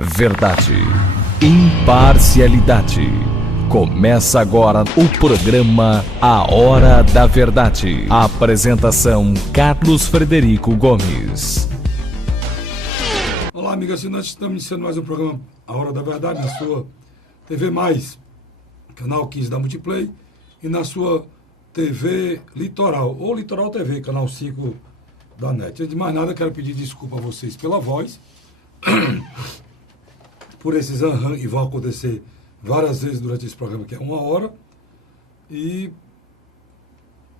Verdade, imparcialidade. Começa agora o programa A Hora da Verdade. Apresentação Carlos Frederico Gomes. Olá, amigas assinantes, estamos iniciando mais um programa A Hora da Verdade na sua TV Mais, canal 15 da Multiplay, e na sua TV Litoral, ou Litoral TV, canal 5 da NET. Antes de mais nada, quero pedir desculpa a vocês pela voz, por esses e vão acontecer várias vezes durante esse programa, que é 1 hora, e,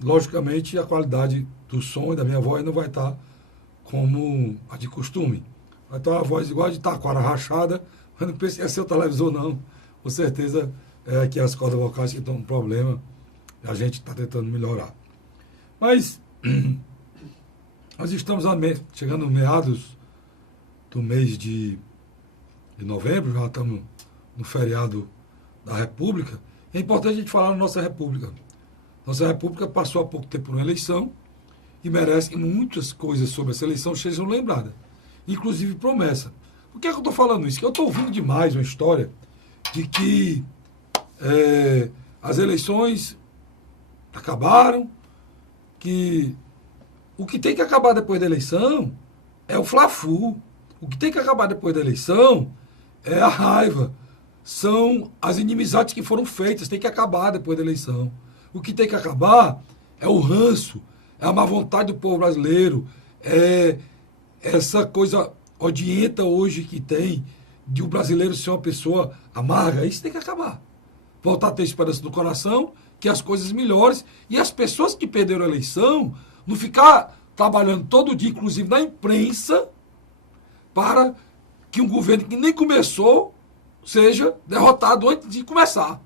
logicamente, a qualidade do som e da minha voz não vai estar como a de costume. Vai estar uma voz igual a de taquara rachada, mas não pense que é seu televisor, não. Com certeza é que as cordas vocais que estão com problema, a gente está tentando melhorar. Mas nós estamos chegando no meados do mês de novembro, já estamos no feriado da República. É importante a gente falar da nossa República. Nossa República passou há pouco tempo por uma eleição e merece que muitas coisas sobre essa eleição sejam lembradas. Inclusive promessa. Por que eu estou falando isso? Porque eu estou ouvindo demais uma história de que as eleições acabaram, que o que tem que acabar depois da eleição é o fla-flu. O que tem que acabar depois da eleição é a raiva. São as inimizades que foram feitas, tem que acabar depois da eleição. O que tem que acabar é o ranço, é a má vontade do povo brasileiro, é essa coisa odienta hoje que tem de o brasileiro ser uma pessoa amarga. Isso tem que acabar. Voltar a ter esperança no coração, que as coisas melhores e as pessoas que perderam a eleição não ficar trabalhando todo dia, inclusive na imprensa, para que um governo que nem começou seja derrotado antes de começar.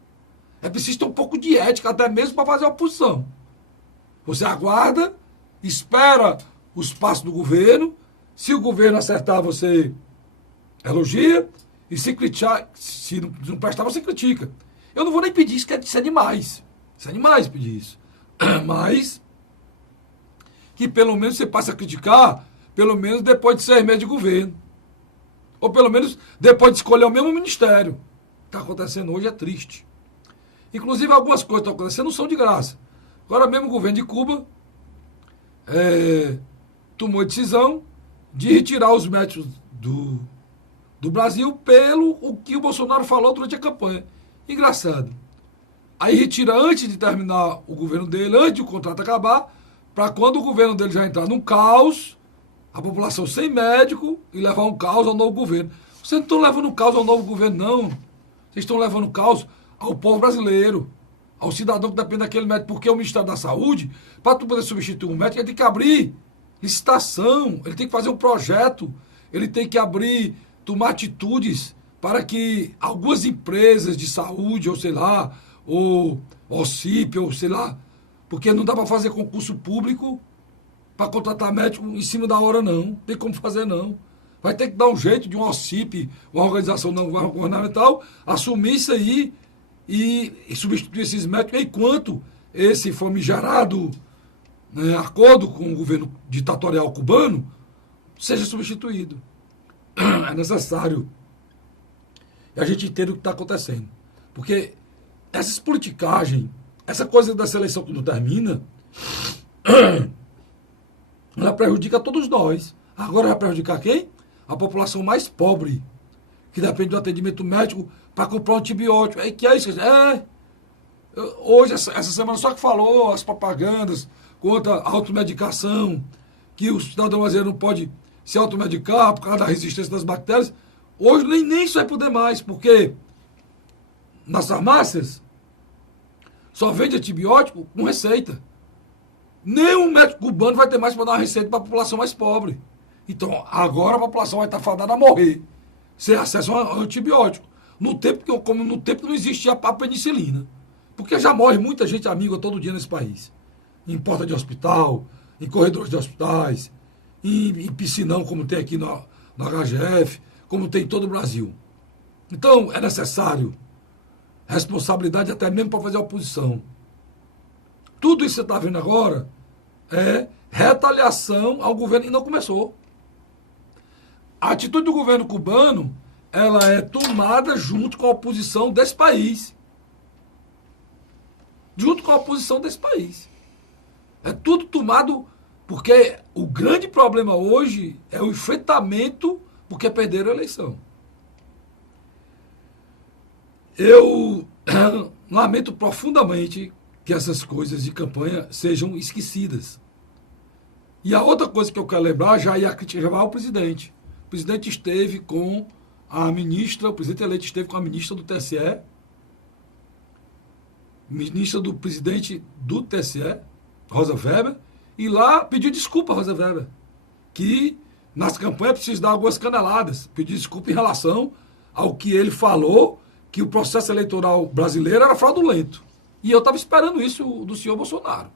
É preciso ter um pouco de ética, até mesmo para fazer a oposição. Você aguarda, espera os passos do governo. Se o governo acertar, você elogia. E se criticar, se não prestar, você critica. Eu não vou nem pedir isso, que isso é demais. Isso é demais pedir isso. Mas que pelo menos você passe a criticar, pelo menos depois de 6 meses de governo. Ou pelo menos depois de escolher o mesmo ministério. O que está acontecendo hoje é triste. Inclusive, algumas coisas que estão acontecendo não são de graça. Agora mesmo o governo de Cuba tomou a decisão de retirar os médicos do Brasil pelo o que o Bolsonaro falou durante a campanha. Engraçado. Aí retira antes de terminar o governo dele, antes de o contrato acabar, para quando o governo dele já entrar num caos, a população sem médico e levar um caos ao novo governo. Vocês não estão levando um caos ao novo governo, não. Vocês estão levando um caos ao povo brasileiro, ao cidadão que depende daquele médico, porque o Ministério da Saúde, para tu poder substituir um médico, ele tem que abrir licitação, ele tem que fazer um projeto, ele tem que abrir, tomar atitudes para que algumas empresas de saúde, ou sei lá, ou OCIP, ou sei lá, porque não dá para fazer concurso público para contratar médico em cima da hora, não. Não tem como fazer, não. Vai ter que dar um jeito de um OCIP, uma organização não governamental, assumir isso aí e substituir esses médicos enquanto esse famigerado acordo com o governo ditatorial cubano seja substituído. É necessário que a gente entenda o que está acontecendo. Porque essas politicagens, essa coisa da seleção que não termina, ela prejudica todos nós. Agora vai prejudicar quem? A população mais pobre, que depende do atendimento médico para comprar um antibiótico. Que é isso? Hoje, essa semana, só que falou as propagandas contra a automedicação, que o cidadão brasileiro não pode se automedicar por causa da resistência das bactérias. Hoje nem isso vai poder mais, porque nas farmácias só vende antibiótico com receita. Nenhum médico cubano vai ter mais para dar uma receita para a população mais pobre. Então, agora a população vai estar fadada a morrer sem acesso a antibiótico. No tempo que não existia a penicilina. Porque já morre muita gente amiga todo dia nesse país. Em porta de hospital, em corredores de hospitais, em piscinão, como tem aqui no HGF, como tem em todo o Brasil. Então, é necessário responsabilidade até mesmo para fazer oposição. Tudo isso que você está vendo agora é retaliação ao governo que não começou. A atitude do governo cubano ela é tomada junto com a oposição desse país. Junto com a oposição desse país. É tudo tomado, porque o grande problema hoje é o enfrentamento porque perderam a eleição. Eu lamento profundamente que essas coisas de campanha sejam esquecidas. E a outra coisa que eu quero lembrar, já ia criticar ao presidente. O presidente esteve com a ministra, o presidente eleito esteve com a ministra do TSE, ministra do presidente do TSE, Rosa Weber, e lá pediu desculpa a Rosa Weber, que nas campanhas precisa dar algumas caneladas, pediu desculpa em relação ao que ele falou, que o processo eleitoral brasileiro era fraudulento. E eu estava esperando isso do senhor Bolsonaro.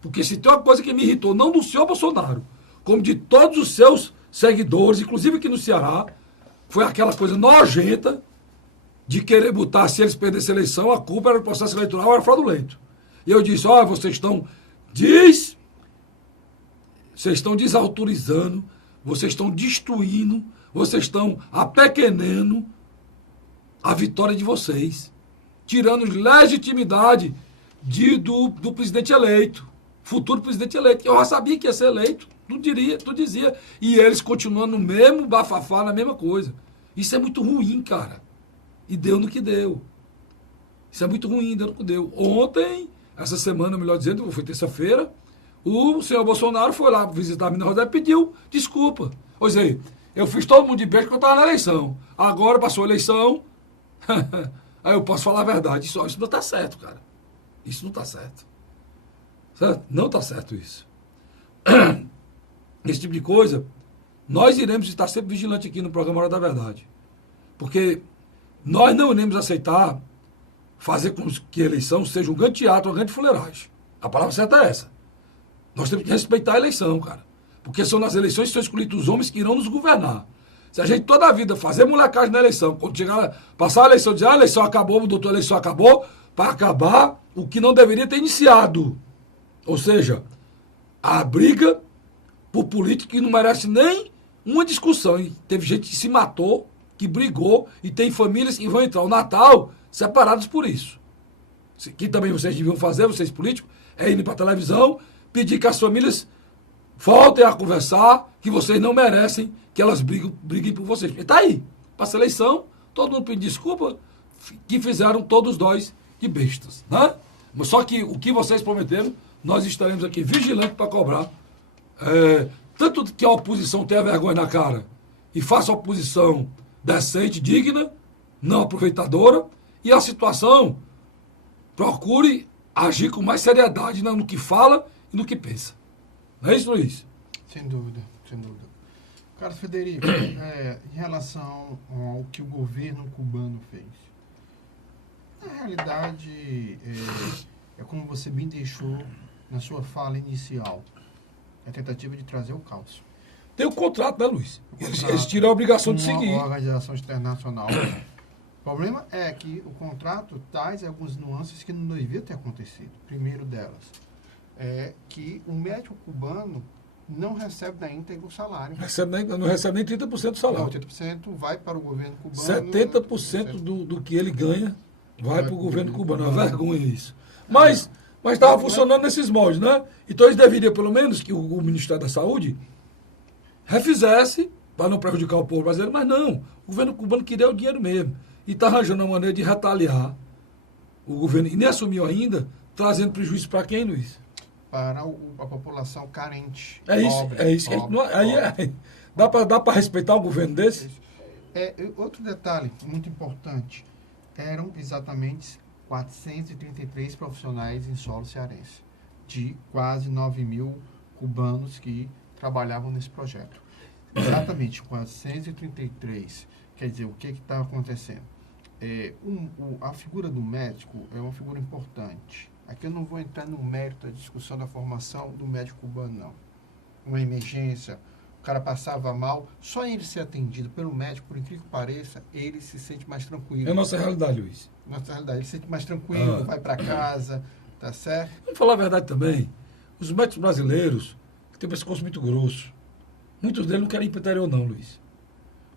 Porque se tem uma coisa que me irritou, não do senhor Bolsonaro, como de todos os seus seguidores, inclusive aqui no Ceará, foi aquela coisa nojenta de querer botar, se eles perdessem a eleição, a culpa era do processo eleitoral, era fraudulento. E eu disse, olha, vocês estão desautorizando, vocês estão destruindo, vocês estão apequenando a vitória de vocês, tirando legitimidade do presidente eleito, futuro presidente eleito. Eu já sabia que ia ser eleito, tu dizia, e eles continuando no mesmo bafafá, na mesma coisa. Isso é muito ruim, cara. E deu no que deu. Isso é muito ruim, deu no que deu. Ontem, essa semana, melhor dizendo, foi terça-feira, o senhor Bolsonaro foi lá visitar a menina Rosa e pediu desculpa. Ou seja, eu fiz todo mundo de beijo porque eu estava na eleição. Agora passou a eleição, aí eu posso falar a verdade. Isso não está certo, cara. Isso não está certo. Certo? Não está certo isso. Esse tipo de coisa, nós iremos estar sempre vigilantes aqui no programa Hora da Verdade. Porque nós não iremos aceitar fazer com que a eleição seja um grande teatro, uma grande fuleiragem. A palavra certa é essa. Nós temos que respeitar a eleição, cara. Porque são nas eleições que são escolhidos os homens que irão nos governar. Se a gente toda a vida fazer molecagem na eleição, quando chegar, passar a eleição, dizer, a eleição acabou, doutor, a eleição acabou, para acabar o que não deveria ter iniciado. Ou seja, a briga por política que não merece nem uma discussão. E teve gente que se matou, que brigou, e tem famílias que vão entrar o Natal separados por isso. Que também vocês deviam fazer, vocês políticos, é ir para a televisão, pedir que as famílias voltem a conversar, que vocês não merecem que elas briguem por vocês. E está aí, passa a eleição, todo mundo pedindo desculpa, que fizeram todos nós de bestas. Né? Mas só que o que vocês prometeram, nós estaremos aqui vigilantes para cobrar. Tanto que a oposição tenha vergonha na cara e faça oposição decente, digna, não aproveitadora, e a situação procure agir com mais seriedade no que fala e no que pensa. Não é isso, Luiz? Sem dúvida, sem dúvida. Carlos Frederico, em relação ao que o governo cubano fez, na realidade, é como você bem deixou na sua fala inicial, a tentativa de trazer o caos. Tem o contrato, né, Luiz? Eles tiram a obrigação de seguir. Uma organização internacional. O problema é que o contrato traz algumas nuances que não devia ter acontecido. Primeiro delas é que o médico cubano não recebe na íntegra o salário. Não recebe nem 30% do salário. Não, 80% vai para o governo cubano. 70% do que ele ganha vai para o governo cubano. É uma vergonha isso. Mas estava funcionando nesses moldes, né? Então eles deveriam, pelo menos, que o Ministério da Saúde refizesse, para não prejudicar o povo brasileiro, mas não. O governo cubano queria o dinheiro mesmo. E está arranjando uma maneira de retaliar o governo, e nem assumiu ainda, trazendo prejuízo para quem, Luiz? Para a população carente. É isso, pobre, é isso. Pobre. Dá para respeitar um governo desse? Outro detalhe muito importante, eram exatamente 433 profissionais em solo cearense, de quase 9 mil cubanos que trabalhavam nesse projeto. Exatamente, 433. Quer dizer, o que está acontecendo? A figura do médico é uma figura importante. Aqui eu não vou entrar no mérito da discussão da formação do médico cubano, não. Uma emergência, o cara passava mal, só ele ser atendido pelo médico, por incrível que pareça, ele se sente mais tranquilo. É a nossa realidade, Luiz. Nossa realidade, ele se sente mais tranquilo, vai para casa, tá certo? Vamos falar a verdade também. Os médicos brasileiros, que têm pescoço muito grosso, muitos deles não querem ir para o interior, não, Luiz.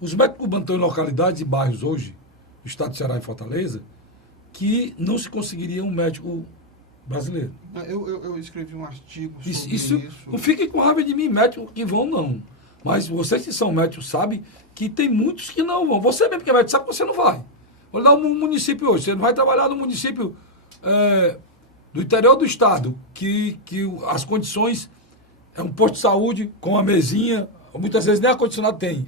Os médicos cubanos estão em localidades e bairros hoje, no estado de Ceará e Fortaleza, que não se conseguiria um médico brasileiro. Eu escrevi um artigo sobre Isso. Não fiquem com raiva de mim, médicos que vão, não. Mas vocês que são médicos sabem que tem muitos que não vão. Você mesmo que é médico sabe que você não vai. Vou dar um município hoje. Você não vai trabalhar no município do interior do estado, que as condições é um posto de saúde com a mesinha, muitas vezes nem ar-condicionado tem.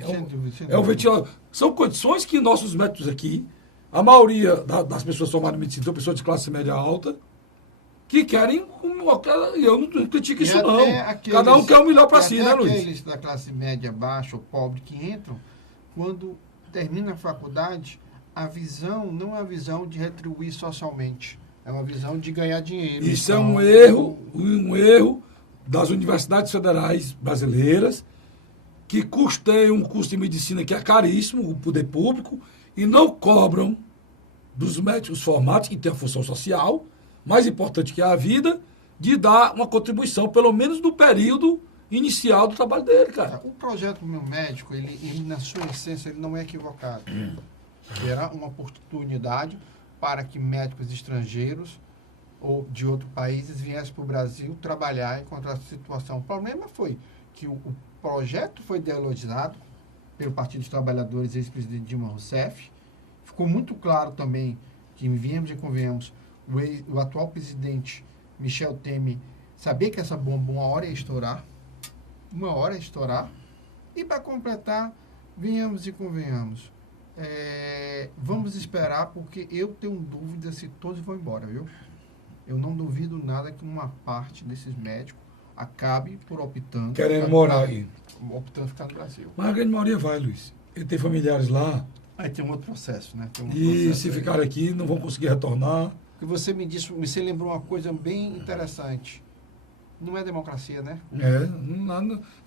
É um ventilador. São condições que nossos médicos aqui, a maioria das pessoas formadas em medicina, são pessoas de classe média alta, que querem, eu não critico isso não. Cada um quer o melhor para si, né, Luiz? Aqueles da classe média baixa ou pobre que entram, quando termina a faculdade, a visão não é a visão de retribuir socialmente, é uma visão de ganhar dinheiro. Isso então, é um erro das universidades federais brasileiras, que custeiam um curso de medicina que é caríssimo, o poder público, e não cobram dos médicos formados, que têm a função social, mais importante que a vida, de dar uma contribuição, pelo menos no período inicial do trabalho dele, cara. O projeto Meu Médico, ele na sua essência, ele não é equivocado. Será uma oportunidade para que médicos estrangeiros ou de outros países viessem para o Brasil trabalhar e encontrar essa situação. O problema foi que o projeto foi ideologizado pelo Partido dos Trabalhadores e ex-presidente Dilma Rousseff. Ficou muito claro também que, viemos e convenhamos, o atual presidente Michel Temer sabia que essa bomba uma hora ia estourar. E para completar, venhamos e convenhamos. Vamos esperar, porque eu tenho dúvida se todos vão embora, viu? Eu não duvido nada que uma parte desses médicos acabe por optando... Querendo morar aí. Optando ficar no Brasil. Mas a grande maioria vai, Luiz. Ele tem familiares lá. Aí tem um outro processo, né? Se ficar aqui, não vão conseguir retornar. Porque você me disse, você lembrou uma coisa bem interessante. Não é democracia, né?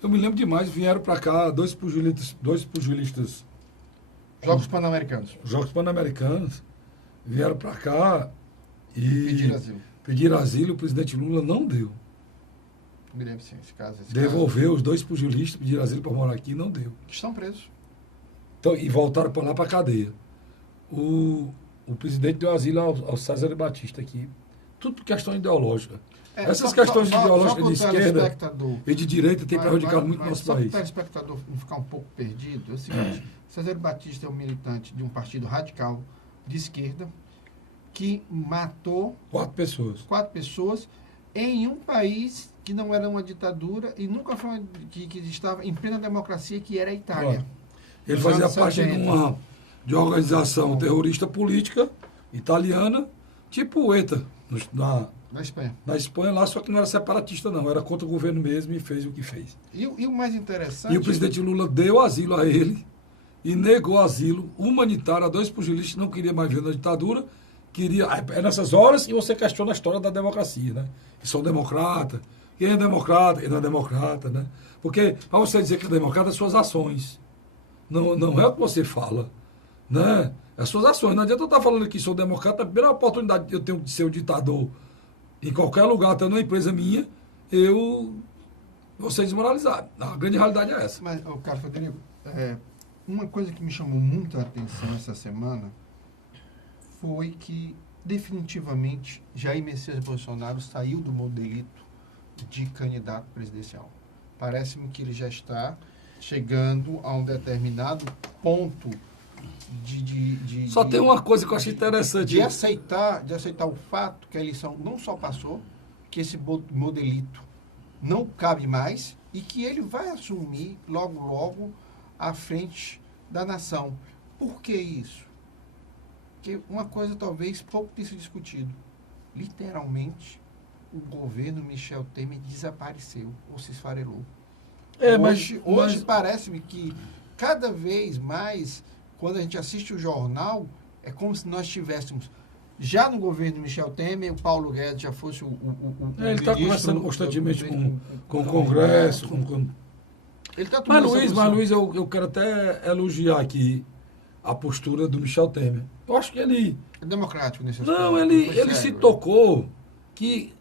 Eu me lembro demais, vieram para cá dois pugilistas. Jogos Pan-Americanos. Jogos Pan-Americanos. Vieram para cá e pediram asilo. O presidente Lula não deu. Me lembro, sim, esse caso. Devolveu os dois pugilistas, pediram asilo para morar aqui, não deu. Estão presos. Então, e voltaram para lá, para a cadeia. O presidente deu asilo ao César Batista aqui. Tudo por questão ideológica. Essas questões ideológicas de esquerda e de direita têm prejudicado muito o nosso país. Para o telespectador não ficar um pouco perdido, é o seguinte: César Batista é um militante de um partido radical de esquerda que matou 4 pessoas em um país que não era uma ditadura e nunca foi que estava em plena democracia, que era a Itália. Ele fazia parte de uma organização terrorista política italiana, tipo o ETA, na Espanha. Na Espanha lá, só que não era separatista não, era contra o governo mesmo e fez o que fez. E o mais interessante... E o presidente Lula deu asilo a ele e negou asilo humanitário a 2 pugilistas que não queria mais ver na ditadura, é nessas horas que você questiona a história da democracia, né? Que são democrata, quem é democrata, quem não é democrata, né? Porque para você dizer que é democrata, é suas ações. Não é o que você fala, né? É suas ações. Não adianta eu estar falando que sou democrata, a primeira oportunidade que eu tenho de ser um ditador em qualquer lugar, até numa empresa minha, eu vou ser desmoralizado. A grande realidade é essa. Mas, Carlos Frederico, uma coisa que me chamou muito a atenção essa semana foi que, definitivamente, Jair Messias Bolsonaro saiu do modelito de candidato presidencial. Parece-me que ele já está chegando a um determinado ponto Só tem uma coisa que eu acho interessante. De aceitar o fato que a eleição não só passou, que esse modelito não cabe mais e que ele vai assumir logo à frente da nação. Por que isso? Porque uma coisa talvez pouco tenha sido discutido. Literalmente, o governo Michel Temer desapareceu ou se esfarelou. Hoje parece-me que cada vez mais, quando a gente assiste o jornal, é como se nós tivéssemos, já no governo Michel Temer, o Paulo Guedes já fosse o ele está conversando constantemente com o Congresso. Ele tá mas Luiz, eu quero até elogiar aqui a postura do Michel Temer. Eu acho que ele... É democrático nesse aspecto. Não, ele se tocou que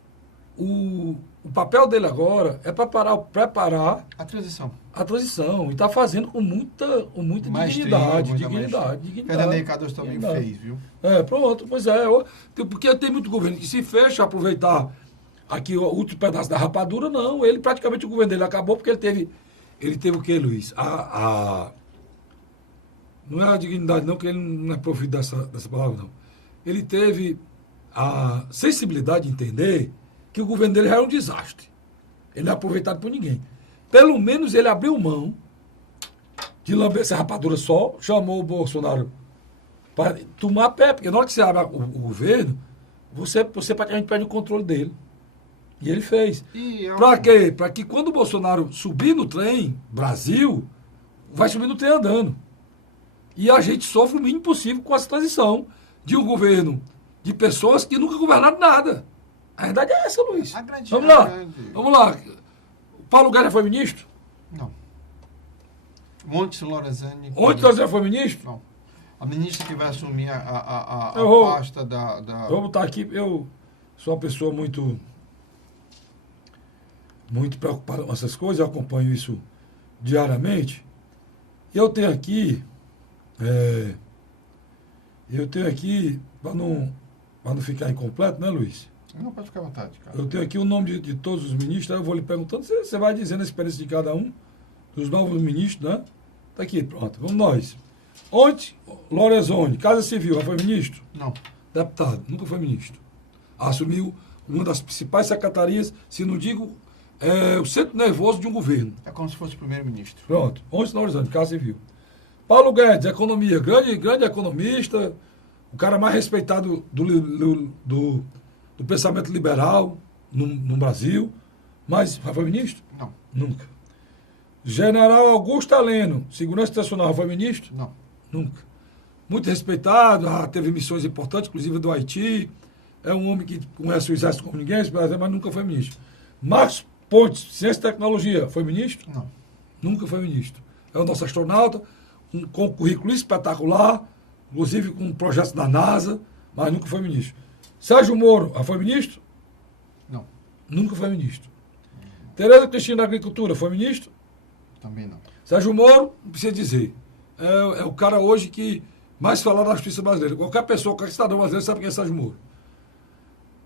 o O papel dele agora é preparar A transição. a transição. E está fazendo com muita dignidade. Fernando Henrique Cardoso também dignidade. fez, viu? Pronto, pois é. Porque tem muito governo que se fecha, aproveitar aqui o último pedaço da rapadura, não. Ele praticamente, o governo dele acabou porque ele teve o quê, Luiz? Não é a dignidade, não, que ele não é provido dessa palavra, não. Ele teve a sensibilidade de entender que o governo dele já era um desastre. Ele não é aproveitado por ninguém. Pelo menos ele abriu mão de lamber essa rapadura só, chamou o Bolsonaro para tomar pé, porque na hora que você abre o governo, você praticamente perde o controle dele. E ele fez. Para quê? Para que quando o Bolsonaro subir no trem, Brasil, vai subir no trem andando. E a gente sofre o mínimo possível com essa transição de um governo de pessoas que nunca governaram nada. A verdade é essa, Luiz. Vamos lá. O Paulo Guedes já foi ministro? Não. Montes Lorenzani. Montes Lorenzani foi ministro? Não. A ministra que vai assumir a pasta da... Eu vou botar aqui, eu sou uma pessoa muito preocupada com essas coisas, eu acompanho isso diariamente. E eu tenho aqui, para não ficar incompleto, né, Luiz? Não, pode ficar à vontade, cara. Eu tenho aqui o nome de todos os ministros, aí eu vou lhe perguntando, você vai dizendo a experiência de cada um, dos novos ministros, né? Tá aqui, pronto, vamos nós. Ontem, Lorenzoni, Casa Civil, já foi ministro? Não. Deputado, nunca foi ministro. Assumiu uma das principais secretarias, se não digo, o centro nervoso de um governo. É como se fosse o primeiro-ministro. Pronto, ontem Lorenzoni, Casa Civil. Paulo Guedes, economia, grande economista, o cara mais respeitado do pensamento liberal no Brasil, mas já foi ministro? Não. Nunca. General Augusto Heleno, Segurança Nacional, foi ministro? Não. Nunca. Muito respeitado, teve missões importantes, inclusive do Haiti, é um homem que conhece o exército como ninguém, mas nunca foi ministro. Marcos Pontes, Ciência e Tecnologia, foi ministro? Não. Nunca foi ministro. É o nosso astronauta, com um currículo espetacular, inclusive com projetos da NASA, mas nunca foi ministro. Sérgio Moro, já foi ministro? Não. Nunca foi ministro. Tereza Cristina da Agricultura, foi ministro? Também não. Sérgio Moro, não precisa dizer. É o cara hoje que mais fala da justiça brasileira. Qualquer pessoa, qualquer cidadão brasileiro sabe quem é Sérgio Moro.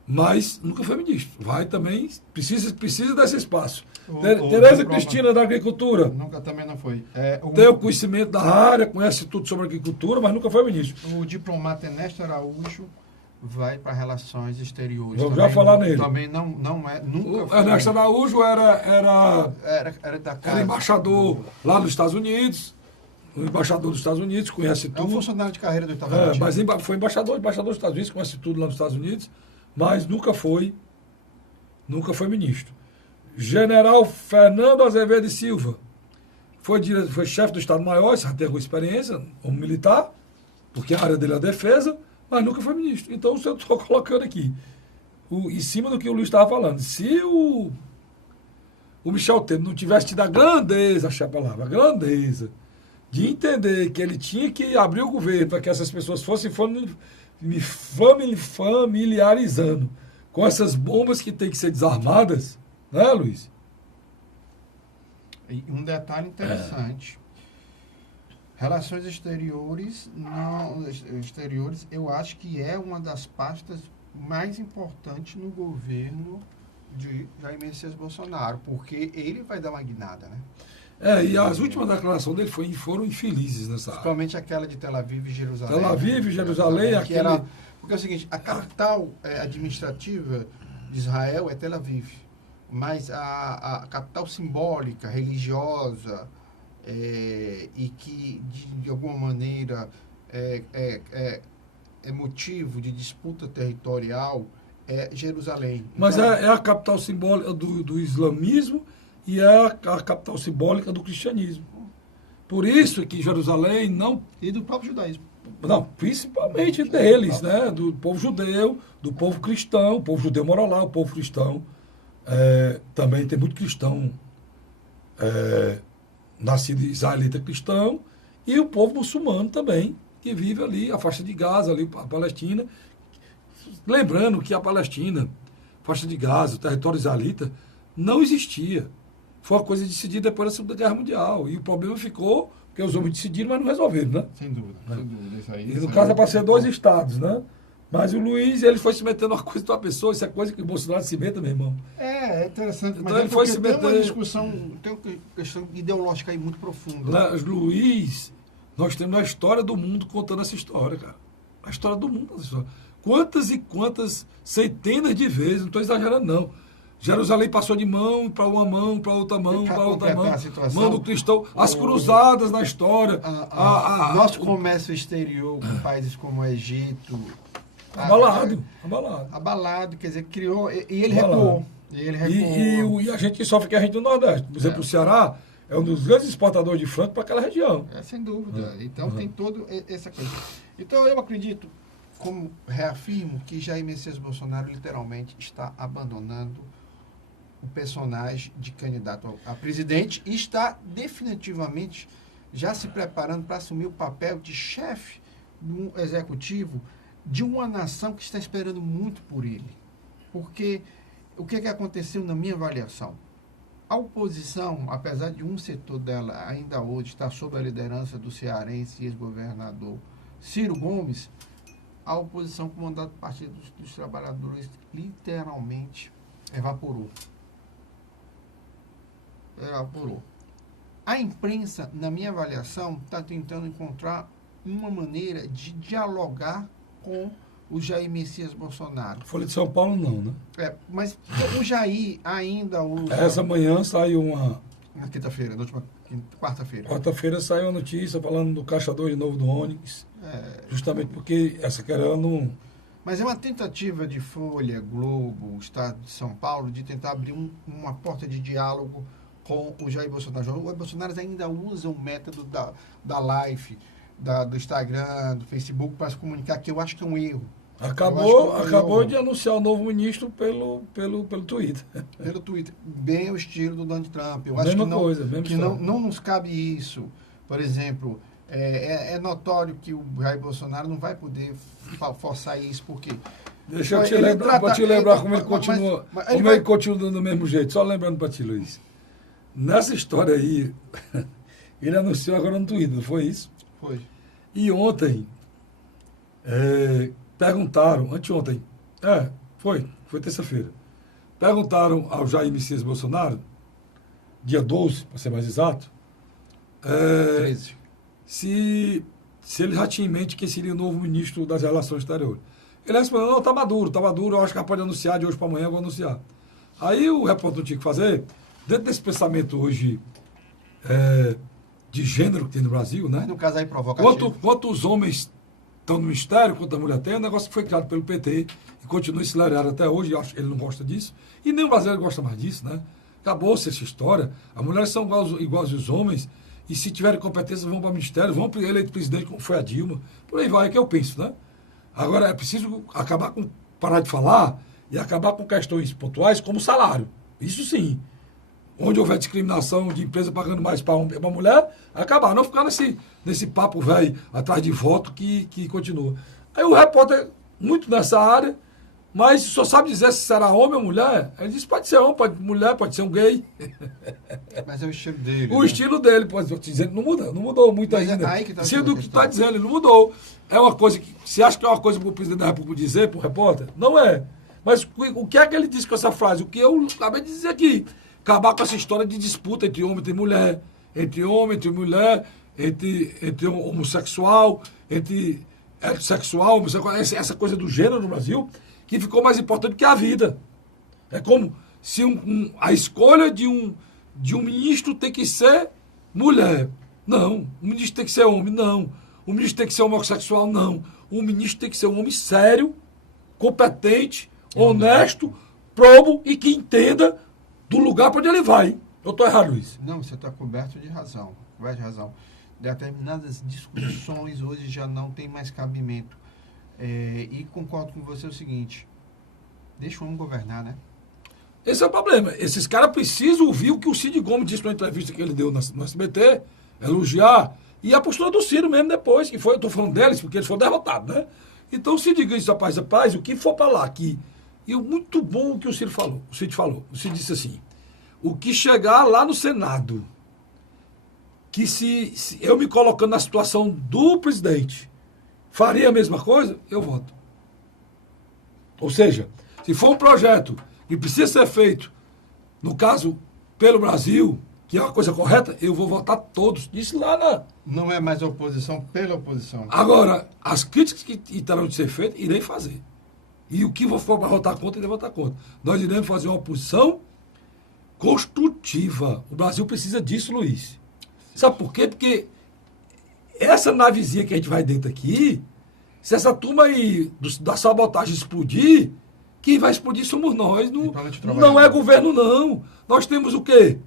Mas nunca foi ministro. Vai também, precisa desse espaço. Tereza Cristina da Agricultura. Nunca também não foi. Tem o conhecimento da área, conhece tudo sobre agricultura, mas nunca foi ministro. O diplomata Ernesto Araújo vai para relações exteriores. Vamos já falar nele. Também não é, nunca foi. Ernesto Araújo era da casa. Era embaixador lá nos Estados Unidos. O embaixador dos Estados Unidos, conhece tudo. É um funcionário de carreira do Itamaraty. Mas foi embaixador dos Estados Unidos, conhece tudo lá nos Estados Unidos, mas nunca foi ministro. General Fernando Azevedo e Silva foi chefe do Estado-Maior, já tem alguma experiência como militar, porque a área dele é a defesa, mas nunca foi ministro. Então, eu estou colocando aqui, em cima do que o Luiz estava falando, se o Michel Temer não tivesse tido a grandeza, achei a palavra, a grandeza, de entender que ele tinha que abrir o governo para que essas pessoas fossem familiarizando com essas bombas que têm que ser desarmadas, né, Luiz? E um detalhe interessante. Relações exteriores, eu acho que é uma das pastas mais importantes no governo de Jair Messias Bolsonaro, porque ele vai dar uma guinada, né? E as últimas declarações dele foram infelizes nessa área. Principalmente aquela de Tel Aviv e Jerusalém. Tel Aviv e Jerusalém, que era, porque é o seguinte, a capital administrativa de Israel é Tel Aviv, mas a capital simbólica, religiosa, e que de alguma maneira é motivo de disputa territorial é Jerusalém. Mas então, é a capital simbólica do islamismo e é a capital simbólica do cristianismo. Por isso que Jerusalém não... E do próprio judaísmo. Não, principalmente deles, né? Do povo judeu, do povo cristão. O povo judeu mora lá, o povo cristão. Também tem muito cristão nascido israelita cristão. E o povo muçulmano também, que vive ali, a faixa de Gaza, ali, a Palestina. Lembrando que a Palestina, faixa de Gaza, o território israelita, não existia. Foi uma coisa decidida depois da Segunda Guerra Mundial. E o problema ficou porque os homens decidiram, mas não resolveram, né? Sem dúvida, sem dúvida. Isso aí, E no caso é para ser 2 estados, né? Mas o Luiz, ele foi se metendo numa coisa de uma pessoa, isso é coisa que o Bolsonaro se meta, meu irmão. É interessante, Então mas ele foi se tem uma meter- discussão, tem uma questão ideológica aí muito profunda. Luiz, nós temos a história do mundo contando essa história, cara. A história do mundo, essa história. Quantas e quantas centenas de vezes, não estou exagerando, não. Jerusalém passou de mão para uma mão, para outra mão, para outra mão. A situação, Mão do cristão. As cruzadas na história. Nosso comércio exterior com países como o Egito. Abalado. Abalado, quer dizer, criou. E ele Abalado. recuou. E ele recuou. E a gente sofre que a gente do Nordeste. Por exemplo, o Ceará é um dos grandes exportadores de frango para aquela região. Sem dúvida. Então tem toda essa coisa. Então eu acredito, como reafirmo, que Jair Messias Bolsonaro literalmente está abandonando o personagem de candidato a presidente e está definitivamente já se preparando para assumir o papel de chefe do executivo de uma nação que está esperando muito por ele. Porque o que aconteceu na minha avaliação? A oposição, apesar de um setor dela ainda hoje estar sob a liderança do cearense e ex-governador Ciro Gomes, a oposição comandada pelo Partido dos Trabalhadores literalmente evaporou. A imprensa, na minha avaliação, está tentando encontrar uma maneira de dialogar com o Jair Messias Bolsonaro. Folha de São Paulo não, né? Mas o Jair ainda usa... Essa manhã saiu Na quinta-feira, na última quarta-feira. Quarta-feira saiu a notícia falando do caçador de novo do Onyx. Justamente porque essa querendo... Mas é uma tentativa de Folha, Globo, Estado de São Paulo, de tentar abrir uma porta de diálogo com o Jair Bolsonaro. O Bolsonaro ainda usa o método da live, do Instagram, do Facebook para se comunicar, que eu acho que é um erro. Acabou de anunciar o novo ministro pelo Twitter. Pelo Twitter. Bem o estilo do Donald Trump. Eu Mesma acho coisa, que não nos cabe isso. Por exemplo, é notório que o Jair Bolsonaro não vai poder forçar isso, porque... Deixa eu te lembrar como ele continua. Ele continua do mesmo jeito. Só lembrando para ti, Luiz. Nessa história aí, ele anunciou agora no Twitter, não foi isso? Foi. E ontem, perguntaram, anteontem, foi terça-feira, perguntaram ao Jair Messias Bolsonaro, dia 12, para ser mais exato, 13. Se ele já tinha em mente quem seria o novo ministro das Relações Exteriores. Ele respondeu, não, tá maduro, eu acho que já pode anunciar, de hoje para amanhã eu vou anunciar. Aí o repórter não tinha que fazer, dentro desse pensamento hoje de gênero que tem no Brasil, né? Mas no caso aí provocativo. Quanto os homens estão no ministério, quanto a mulher tem, é um negócio que foi criado pelo PT e continua acelerado até hoje, acho que ele não gosta disso, e nem o brasileiro gosta mais disso, né? Acabou-se essa história, as mulheres são iguais aos homens, e se tiverem competência vão para o ministério, vão para eleito presidente, como foi a Dilma, por aí vai, é que eu penso, né? Agora é preciso parar de falar e acabar com questões pontuais como salário, isso sim. Onde houver discriminação de empresa pagando mais para uma mulher, acabar. Não ficar nesse papo velho atrás de voto que continua. Aí o repórter, muito nessa área, mas só sabe dizer se será homem ou mulher. Ele diz, pode ser homem, mulher, pode ser um gay. Mas é o estilo dele. O estilo dele, pode dizer, não mudou muito mas ainda. É aí que tá do que está dizendo, ele não mudou. É uma coisa que, você acha que é uma coisa para o presidente da República dizer, para o repórter? Não é. Mas o que é que ele disse com essa frase? O que eu acabei de dizer aqui. Acabar com essa história de disputa entre homem e mulher, entre mulher, entre homossexual, entre heterossexual, homossexual, essa coisa do gênero no Brasil, que ficou mais importante que a vida. É como se a escolha de um ministro tem que ser mulher. Não. O ministro tem que ser homem. Não. O ministro tem que ser homossexual. Não. O ministro tem que ser um homem sério, competente, honesto, probo e que entenda do lugar para onde ele vai. Eu estou errado, Luiz? Não, você está coberto de razão. Determinadas discussões hoje já não tem mais cabimento. E concordo com você o seguinte, deixa o homem governar, né? Esse é o problema. Esses caras precisam ouvir o que o Cid Gomes disse na entrevista que ele deu no SBT, elogiar, e a postura do Ciro mesmo depois, que foi, eu estou falando deles, porque eles foram derrotados, né? Então o Cid disse, rapaz, o que for para lá aqui. E muito bom o que o Cid falou. O Cid disse assim, o que chegar lá no Senado, que se eu me colocando na situação do presidente, faria a mesma coisa, eu voto. Ou seja, se for um projeto que precisa ser feito, no caso, pelo Brasil, que é uma coisa correta, eu vou votar todos. Disse lá na... Não é mais oposição pela oposição. Agora, as críticas que terão de ser feitas, irei fazer. E o que for para votar contra, irei votar contra. Nós iremos fazer uma oposição construtiva. O Brasil precisa disso, Luiz. Sabe por quê? Porque essa navezinha que a gente vai dentro aqui, se essa turma aí da sabotagem explodir, quem vai explodir somos nós. Não é governo, não. Nós temos o quê?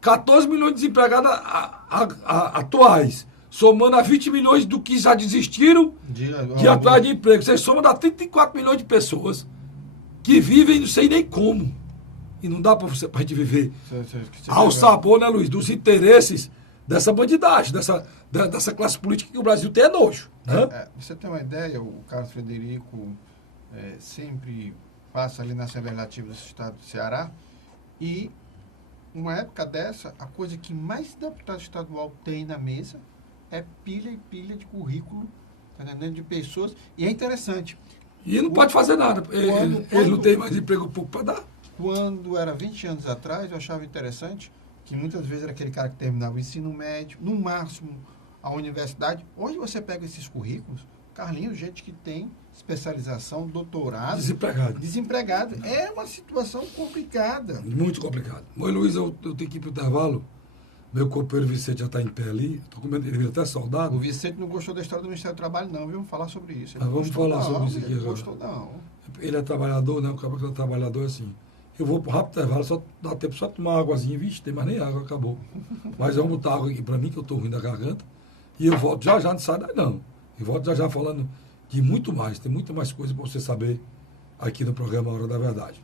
14 milhões de desempregados atuais, somando a 20 milhões do que já desistiram de atrás de emprego. Você soma dá 34 milhões de pessoas que vivem não sei nem como. E não dá para a gente viver ao sabor, né, Luiz, dos interesses dessa bandidagem, dessa classe política que o Brasil tem nojo. Né? Você tem uma ideia, o Carlos Frederico sempre passa ali na Assembleia Legislativa do Estado do Ceará e uma época dessa, a coisa que mais deputado estadual tem na mesa é pilha e pilha de currículo, tá entendendo? De pessoas. E é interessante. E não pode fazer nada. Ele não tem mais emprego público para dar. Quando era 20 anos atrás, eu achava interessante que muitas vezes era aquele cara que terminava o ensino médio, no máximo a universidade. Hoje você pega esses currículos, Carlinhos, gente que tem especialização, doutorado. Desempregado. É uma situação complicada. Muito complicado. Oi, Luiz, eu tenho que ir para o intervalo. Meu companheiro Vicente já está em pé ali. Estou com medo, ele vira até soldado. O Vicente não gostou da história do Ministério do Trabalho, não. Vamos falar sobre isso. Vamos falar sobre isso aqui. Ele não gostou, não. Ele é trabalhador, né? O cara que é trabalhador, assim. Eu vou para o rápido intervalo, só dá tempo só tomar uma águazinha. Vixe, tem mais nem água, acabou. Mas vamos botar água aqui para mim, que eu estou ruim da garganta. E eu volto já, não sai daí, não. Eu volto já falando de muito mais. Tem muito mais coisa para você saber aqui no programa Hora da Verdade.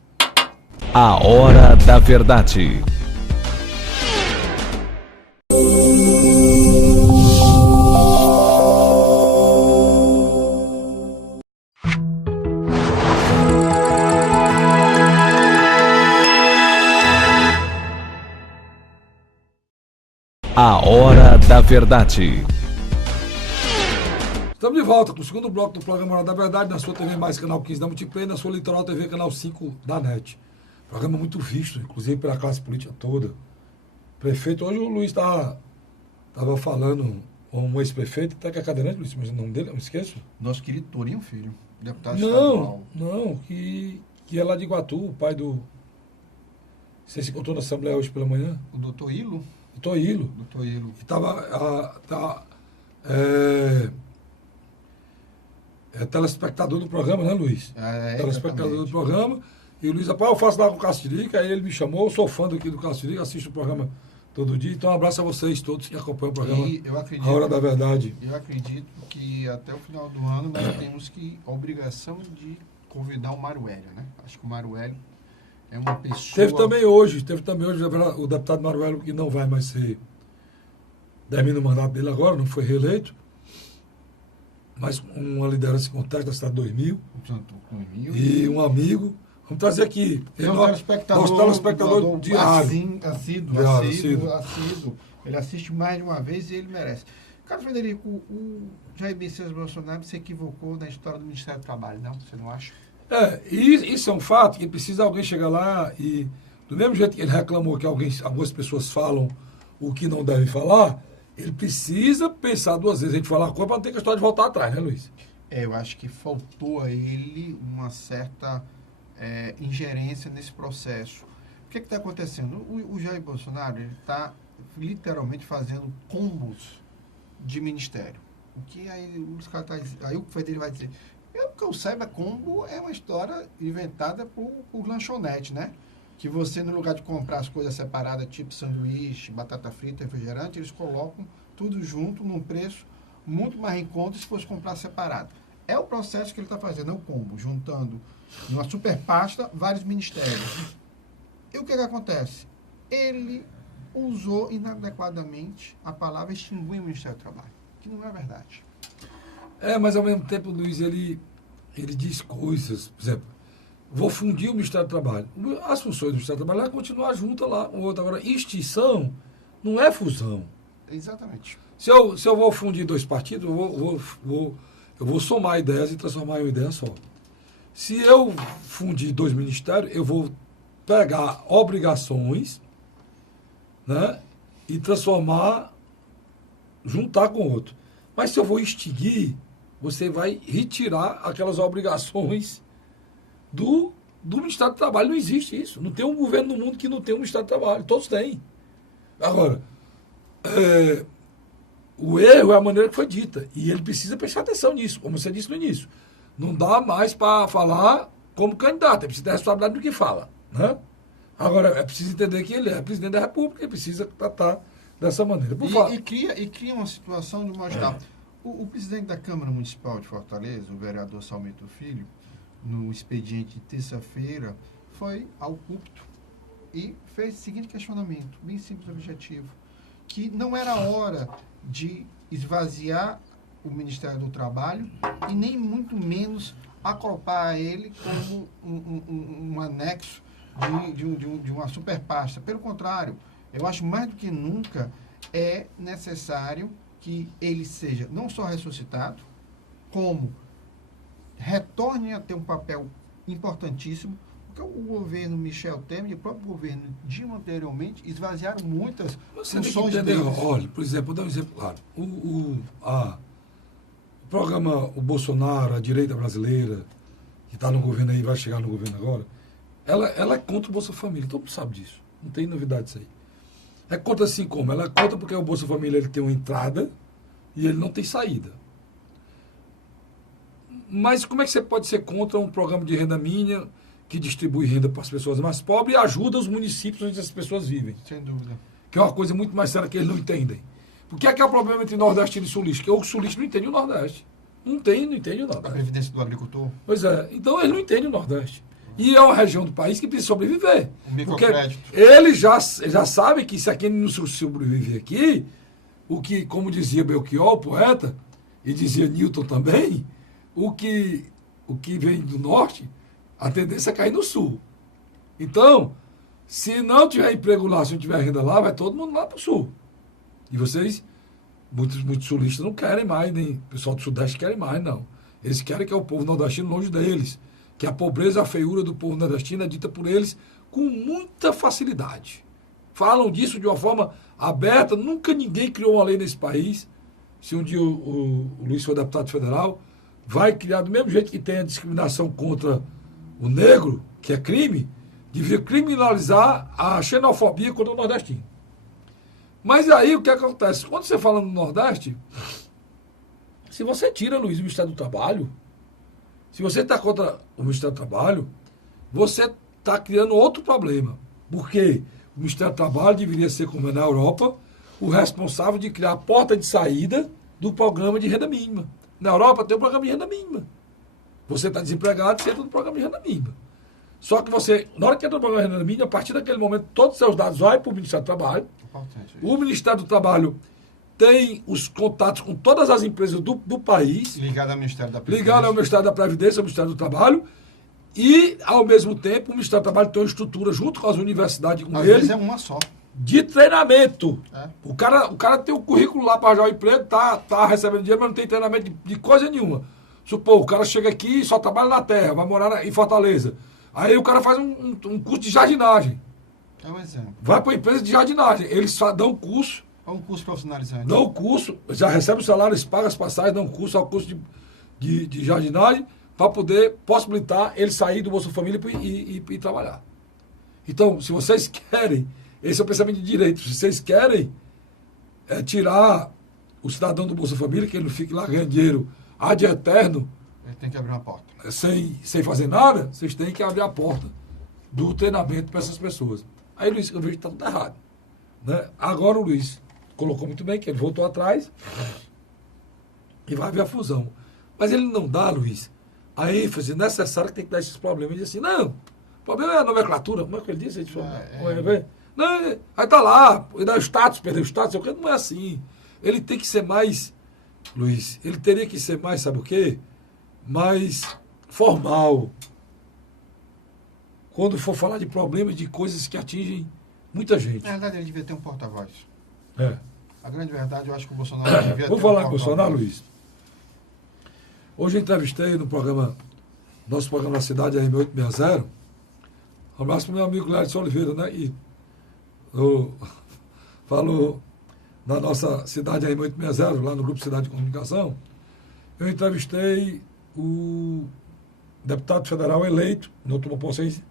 A Hora da Verdade. A Hora da Verdade. Estamos de volta com o segundo bloco do programa Hora da Verdade, na sua TV Mais, canal 15 da Multiplay, na sua Litoral TV, canal 5 da NET. Programa muito visto, inclusive pela classe política toda. Prefeito, hoje o Luiz estava falando com um ex-prefeito, até que é cadeirante, Luiz, mas o nome dele, eu me esqueço. Nosso querido Torinho Filho, deputado estadual. Não, que é lá de Iguatu, o pai do... Você se encontrou na Assembleia hoje pela manhã? O doutor Hilo. Doutor Hilo. Que estava... É telespectador do programa, né, Luiz? Telespectador do programa. E o Luiz, eu faço lá com o Castirica, aí ele me chamou, eu sou fã aqui do Castirica, assisto o programa todo dia. Então, um abraço a vocês todos que acompanham o programa A Hora da Verdade. Eu acredito que até o final do ano nós temos a obrigação de convidar o Mário Hélio, né? Acho que o Mário Hélio é uma pessoa... Teve também hoje o deputado Mário Hélio, que não vai mais ser... Termina o mandato dele agora, não foi reeleito. Mas uma liderança em contexto da cidade 2000. E um amigo. Vamos trazer aqui. Nosso telespectador diário. Assíduo. Ele assiste mais de uma vez e ele merece. Carlos Frederico, o Jair Messias Bolsonaro se equivocou na história do Ministério do Trabalho, não? Você não acha? Isso é um fato que precisa alguém chegar lá e, do mesmo jeito que ele reclamou que algumas pessoas falam o que não devem falar, ele precisa pensar duas vezes. A gente falar a coisa para não ter questão de voltar atrás, né, Luiz? Eu acho que faltou a ele uma certa ingerência nesse processo. O que está acontecendo? O Jair Bolsonaro está literalmente fazendo combos de ministério. O que aí o Frederico vai dizer? Que eu saiba, combo é uma história inventada por lanchonete, né? Que você, no lugar de comprar as coisas separadas, tipo sanduíche, batata frita, refrigerante, eles colocam tudo junto num preço muito mais em conta se fosse comprar separado. É o processo que ele está fazendo, é o combo, juntando numa super pasta vários ministérios. E o que acontece? Ele usou inadequadamente a palavra extinguir o Ministério do Trabalho, que não é verdade. Mas ao mesmo tempo, Luiz, ele diz coisas, por exemplo, vou fundir o Ministério do Trabalho. As funções do Ministério do Trabalho vão continuar juntas lá, com outra. Agora, extinção não é fusão. Exatamente. Se eu vou fundir dois partidos, eu vou somar ideias e transformar em uma ideia só. Se eu fundir dois ministérios, eu vou pegar obrigações, né, e transformar, juntar com outro. Mas se eu vou extinguir, você vai retirar aquelas obrigações do Ministério do Trabalho. Não existe isso. Não tem um governo no mundo que não tem um Ministério do Trabalho. Todos têm. Agora, o erro é a maneira que foi dita. E ele precisa prestar atenção nisso, como você disse no início. Não dá mais para falar como candidato. Ele precisa ter responsabilidade do que fala. Né? Agora, é preciso entender que ele é presidente da República e precisa tratar dessa maneira. E cria uma situação de mal-estar. O presidente da Câmara Municipal de Fortaleza, o vereador Salmito Filho, no expediente de terça-feira, foi ao púlpito e fez o seguinte questionamento, bem simples e objetivo, que não era hora de esvaziar o Ministério do Trabalho e nem muito menos acoplar ele como um anexo de uma superpasta. Pelo contrário, eu acho mais do que nunca é necessário que ele seja não só ressuscitado, como retorne a ter um papel importantíssimo, porque o governo Michel Temer e o próprio governo Dilma anteriormente esvaziaram muitas funções deles. Olha, por exemplo, vou dar um exemplo claro. O programa, o Bolsonaro, a direita brasileira, que está no governo aí, vai chegar no governo agora, ela é contra o Bolsa Família. Todo mundo sabe disso. Não tem novidade isso aí. É contra assim como? Ela é contra porque o Bolsa Família ele tem uma entrada e ele não tem saída. Mas como é que você pode ser contra um programa de renda mínima que distribui renda para as pessoas mais pobres e ajuda os municípios onde as pessoas vivem? Sem dúvida. Que é uma coisa muito mais séria que eles não entendem. Porque é que é o problema entre nordestino e sulista? Que o sulista não entende o Nordeste. Não entende o Nordeste. A previdência do agricultor. Pois é. Então ele não entende o Nordeste. E é uma região do país que precisa sobreviver. O microcrédito. Porque ele já sabe que se aquele não sobreviver aqui, o que, como dizia Belchior, o poeta, e dizia Newton também, o que vem do norte, a tendência é cair no sul. Então, se não tiver emprego lá, se não tiver renda lá, vai todo mundo lá para o sul. E vocês, muitos sulistas não querem mais, nem o pessoal do sudeste querem mais, não. Eles querem que é o povo nordestino longe deles. Que a pobreza, a feiura do povo nordestino é dita por eles com muita facilidade. Falam disso de uma forma aberta. Nunca ninguém criou uma lei nesse país. Se um dia o Luiz for deputado federal, vai criar do mesmo jeito que tem a discriminação contra o negro, que é crime, devia criminalizar a xenofobia contra o nordestino. Mas aí o que acontece? Quando você fala no Nordeste, se você tira, Luiz, o Ministério do Trabalho, se você está contra o Ministério do Trabalho, você está criando outro problema. Porque o Ministério do Trabalho deveria ser, como é na Europa, o responsável de criar a porta de saída do programa de renda mínima. Na Europa tem o programa de renda mínima. Você está desempregado, você entra no programa de renda mínima. Só que você, na hora que entra no programa de renda mínima, a partir daquele momento, todos os seus dados vão para o Ministério do Trabalho. O Ministério do Trabalho tem os contatos com todas as empresas do país. Ligado ao Ministério da Previdência. Ligado ao Ministério da Previdência, ao Ministério do Trabalho. E, ao mesmo tempo, o Ministério do Trabalho tem uma estrutura junto com as universidades com Às ele. vezes é uma só. De treinamento. É. O cara tem um currículo lá para arranjar o emprego, tá recebendo dinheiro, mas não tem treinamento de coisa nenhuma. Supor, o cara chega aqui e só trabalha na terra, vai morar em Fortaleza. Aí o cara faz um curso de jardinagem. É um exemplo. Vai para a empresa de jardinagem. Eles dão curso. É um curso profissionalizante. Dão curso, já recebe o salário, eles pagam as passagens, dão curso ao curso de jardinagem para poder possibilitar ele sair do Bolsa Família e trabalhar. Então, se vocês querem, esse é o pensamento de direito, se vocês querem tirar o cidadão do Bolsa Família, que ele não fique lá ganhando dinheiro ad eterno, Ele tem que abrir uma porta. sem fazer nada, vocês têm que abrir a porta do treinamento para essas pessoas. Aí, Luiz, eu vejo que está tudo errado. Né? Agora o Luiz colocou muito bem, que ele voltou atrás e vai haver a fusão. Mas ele não dá, Luiz, a ênfase necessária que tem que dar esses problemas. Ele diz assim, não, o problema é a nomenclatura. Como é que ele disse? Não, aí está lá, ele dá o status, perdeu o status, não é assim. Ele tem que ser mais, Luiz, ele teria que ser mais, sabe o quê? Mais formal. quando for falar de problemas, de coisas que atingem muita gente. Na verdade, ele devia ter um porta-voz. É. A grande verdade, eu acho que o Bolsonaro devia ter Vou um falar em porta-voz. Bolsonaro, Luiz. Hoje eu entrevistei no programa, nosso programa na cidade, RM860. Um abraço para o meu amigo Clédio Oliveira, né? E falou na nossa cidade RM860, lá no Grupo Cidade de Comunicação. Eu entrevistei o deputado federal eleito, não tomou posse,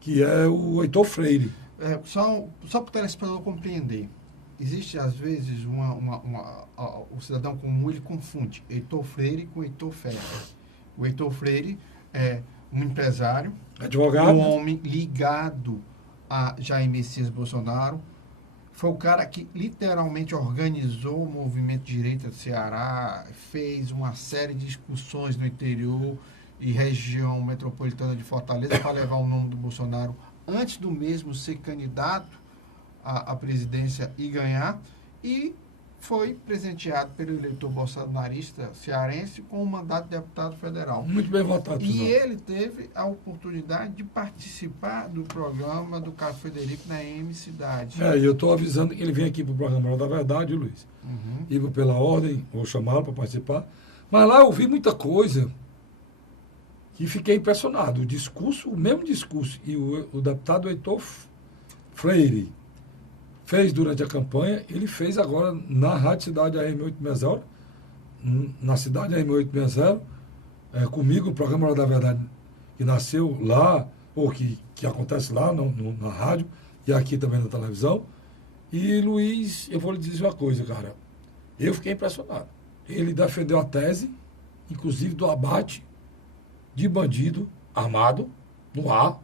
que é o Heitor Freire. Só para o telespectador compreender, existe às vezes o cidadão comum, ele confunde Heitor Freire com Heitor Ferrer. O Heitor Freire é um empresário, Advogado. um homem ligado a Jair Messias Bolsonaro. Foi o cara que literalmente organizou o movimento de direita do Ceará, fez uma série de discussões no interior e região metropolitana de Fortaleza para levar o nome do Bolsonaro antes do mesmo ser candidato à presidência e ganhar. E foi presenteado pelo eleitor bolsonarista cearense com o mandato de deputado federal. Muito bem votado. E ele teve a oportunidade de participar do programa do Carlos Frederico na M Cidade. E eu estou avisando que ele vem aqui para o programa Hora da Verdade, Luiz. E pela ordem, vou chamá-lo para participar. Mas lá eu ouvi muita coisa e fiquei impressionado. O discurso, o mesmo discurso, e o deputado Heitor Freire fez durante a campanha, ele fez agora na Rádio Cidade AM860, na cidade AM860, comigo, o programa Hora da Verdade, que nasceu lá, ou que acontece lá na rádio, e aqui também na televisão. E Luiz, eu vou lhe dizer uma coisa, cara, eu fiquei impressionado. Ele defendeu a tese, inclusive do abate de bandido armado no ar,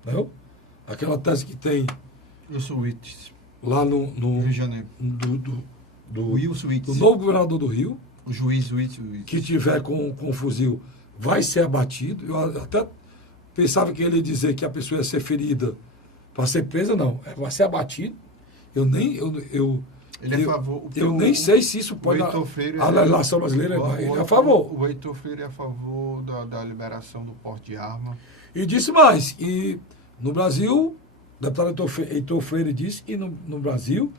entendeu? Aquela tese que tem Eu sou Wittes, lá no Rio de Janeiro. do Wilson Wittes, novo governador do Rio, o juiz Wittes. que tiver com o fuzil vai ser abatido. Eu até pensava que ele ia dizer que a pessoa ia ser ferida para ser presa, não. Vai ser abatido. Ele é a favor. Eu nem sei se isso pode. A legislação brasileira ele é a favor. O Heitor Freire é a favor da liberação do porte de arma. E disse mais, e no Brasil, o deputado Heitor Freire disse que no Brasil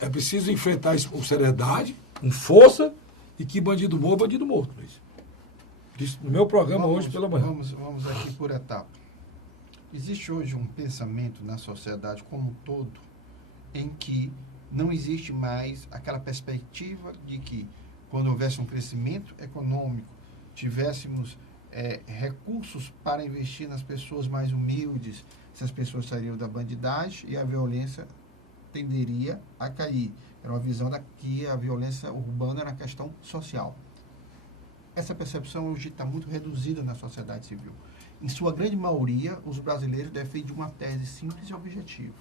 é preciso enfrentar isso com seriedade, com força, e que bandido morto, bandido morto. Disse no meu programa hoje pela manhã. Vamos aqui por etapa. Existe hoje um pensamento na sociedade como um todo em que não existe mais aquela perspectiva de que quando houvesse um crescimento econômico, tivéssemos recursos para investir nas pessoas mais humildes, essas pessoas sairiam da bandidagem e a violência tenderia a cair. Era uma visão que a violência urbana era questão social. Essa percepção hoje está muito reduzida na sociedade civil. Em sua grande maioria, os brasileiros defendem uma tese simples e objetiva.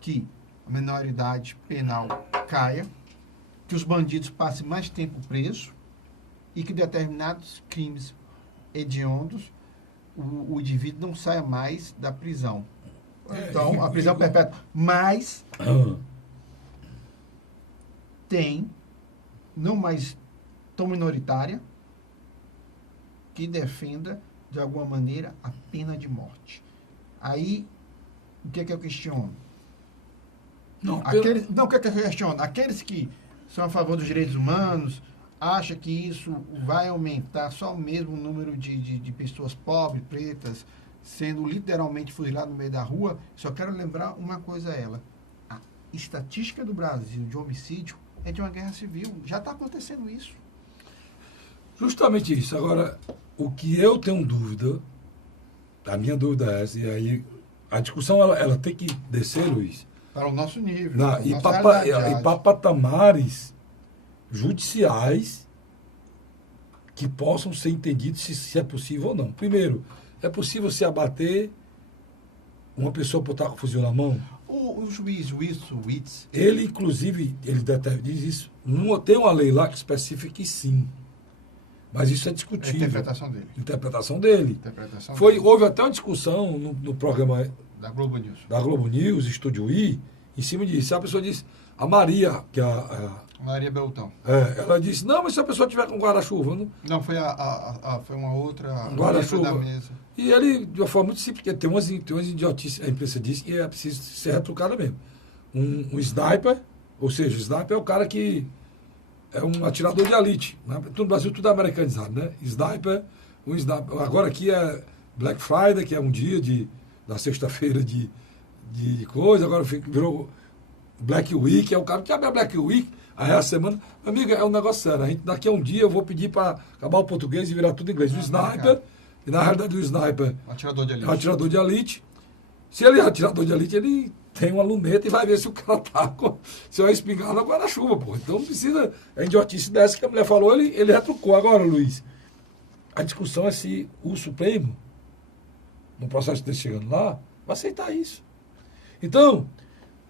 Que a minoridade penal caia, que os bandidos passem mais tempo presos e que determinados crimes hediondos o indivíduo não saia mais da prisão. Então, a prisão perpétua. Mas tem, não mais tão minoritária, que defenda, de alguma maneira, a pena de morte. Aí, o que é que eu questiono? O que é que eu questiono? Aqueles que são a favor dos direitos humanos, acham que isso vai aumentar só mesmo o número de pessoas pobres, pretas, sendo literalmente fuziladas no meio da rua. Só quero lembrar uma coisa a ela. A estatística do Brasil de homicídio é de uma guerra civil. Já está acontecendo isso. Justamente isso. Agora, o que eu tenho dúvida, a minha dúvida é essa, e aí a discussão ela tem que descer, Luiz, para o nosso nível. E para patamares judiciais que possam ser entendidos se é possível ou não. Primeiro, é possível se abater uma pessoa por estar com o fuzil na mão? O juiz Wilson Wittes, ele, inclusive, ele diz isso. Tem uma lei lá que especifica que sim. Mas isso é discutível. É a interpretação dele. Houve até uma discussão no programa da Globo News. Da Globo News, Estúdio I, em cima disso. A pessoa diz, A Maria, que Maria Beltrão. ela disse, não, mas se a pessoa tiver com guarda-chuva, não... Não, foi foi uma outra... Um guarda-chuva. Da mesa. E ele, de uma forma muito simples, porque tem umas idiotices, a imprensa diz que é preciso ser retrucada mesmo. Um sniper, ou seja, o sniper é o cara que é um atirador de elite. Né? No Brasil tudo é americanizado, né? Um sniper. Agora aqui é Black Friday, que é um dia da sexta-feira de coisa, agora virou Black Week, é o cara que abre a Black Week, aí a semana. Amiga, é um negócio sério. Daqui a um dia eu vou pedir para acabar o português e virar tudo inglês. O sniper, e na realidade o sniper Atirador de elite. é um atirador de elite. Se ele é atirador de elite, ele tem uma luneta e vai ver se o cara tá com. Se vai espingarda no guarda-chuva, pô. Então não precisa. É idiotice dessa que a mulher falou, ele retrucou. Agora, Luiz, a discussão é se o Supremo, no processo dele chegando lá, vai aceitar isso. Então,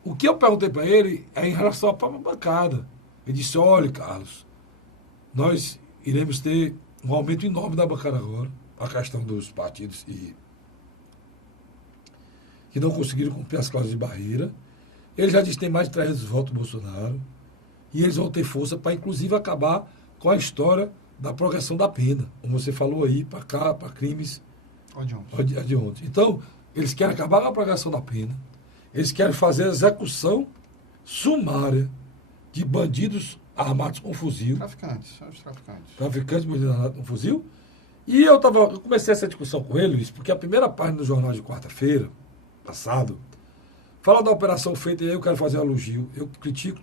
o que eu perguntei para ele é em relação à própria bancada. Ele disse, olha, Carlos, nós iremos ter um aumento enorme da bancada agora, a questão dos partidos que não conseguiram cumprir as cláusulas de barreira. Ele já disse que tem mais de 300 votos do Bolsonaro, e eles vão ter força para, inclusive, acabar com a história da progressão da pena, como você falou aí, para cá, para crimes de ontem. Então, eles querem acabar com a progressão da pena, eles querem fazer a execução sumária de bandidos armados com fuzil. São os traficantes. Traficantes, bandidos armados com fuzil. E eu comecei essa discussão com ele, Luiz, porque a primeira página do jornal de quarta-feira, passado, fala da operação feita, e aí eu quero fazer um elogio. Eu critico,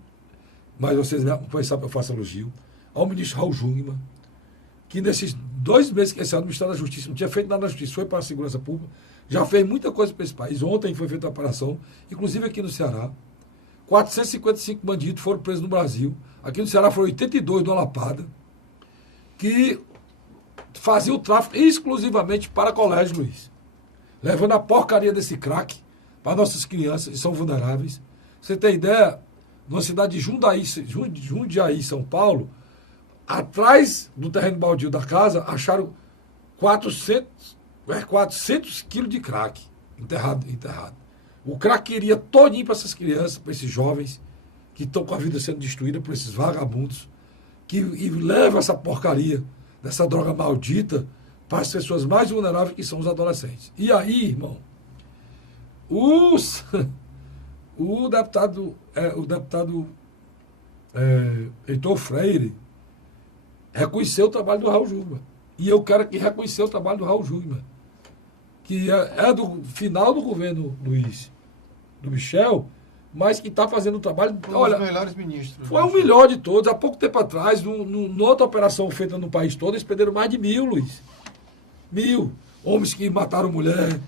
mas vocês me acompanham, sabem que eu faço elogio, ao ministro Raul Jungmann, que nesses 2 meses que esse ano o Ministério da Justiça não tinha feito nada na Justiça, foi para a segurança pública, já fez muita coisa para esse país. Ontem foi feita a operação, inclusive aqui no Ceará. 455 bandidos foram presos no Brasil. Aqui no Ceará foram 82 de uma lapada, que faziam o tráfico exclusivamente para colégio, Luiz. Levando a porcaria desse crack para nossas crianças, que são vulneráveis. Você tem ideia? Numa cidade de Jundiaí, São Paulo, atrás do terreno baldio da casa, acharam 400 quilos de crack enterrado. O crack iria todinho para essas crianças, para esses jovens que estão com a vida sendo destruída por esses vagabundos, e levam essa porcaria dessa droga maldita para as pessoas mais vulneráveis, que são os adolescentes. E aí, irmão, o deputado Heitor Freire reconheceu o trabalho do Raul Jungmann. E eu quero que reconhecer o trabalho do Raul Jungmann, que é do final do governo do Michel, mas que está fazendo o trabalho. Olha, os melhores ministros. Foi o melhor de todos. Há pouco tempo atrás, numa outra operação feita no país todo, eles perderam mais de 1.000, Luiz. 1.000 homens que mataram mulher,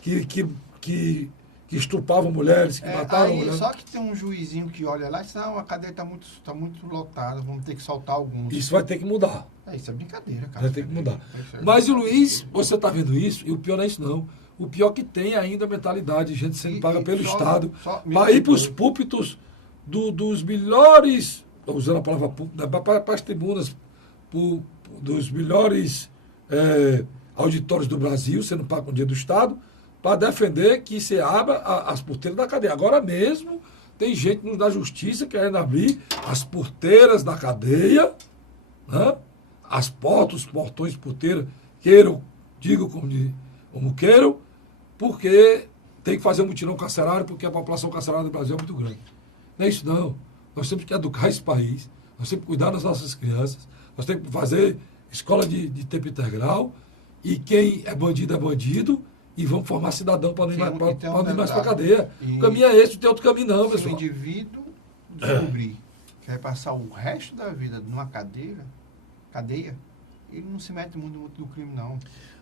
que estupravam mulheres, que mataram mulheres. Só que tem um juizinho que olha lá e diz, não, a cadeia está muito lotada, vamos ter que soltar alguns. Isso vai ter que mudar. Isso é brincadeira, cara. Vai ter que mudar. Mas o Luiz, você está vendo isso, e o pior não é isso não. O pior é que tem ainda a mentalidade de gente sendo paga pelo Estado para ir para os púlpitos dos melhores, usando a palavra púlpito, para as tribunas dos melhores auditórios do Brasil, sendo pago com dinheiro do Estado, para defender que se abra as porteiras da cadeia. Agora mesmo, tem gente da Justiça querendo abrir as porteiras da cadeia, né? As portas, os portões, porteiras, digo como queiram, porque tem que fazer um mutirão carcerário, porque a população carcerária do Brasil é muito grande. Não é isso não. Nós temos que educar esse país, nós temos que cuidar das nossas crianças, nós temos que fazer escola de tempo integral, e quem é bandido, e vamos formar cidadão para não ir mais para a cadeia. O caminho é esse, não tem outro caminho não, pessoal. Se o indivíduo descobrir que vai passar o resto da vida numa cadeia, ele não se mete muito no crime, não.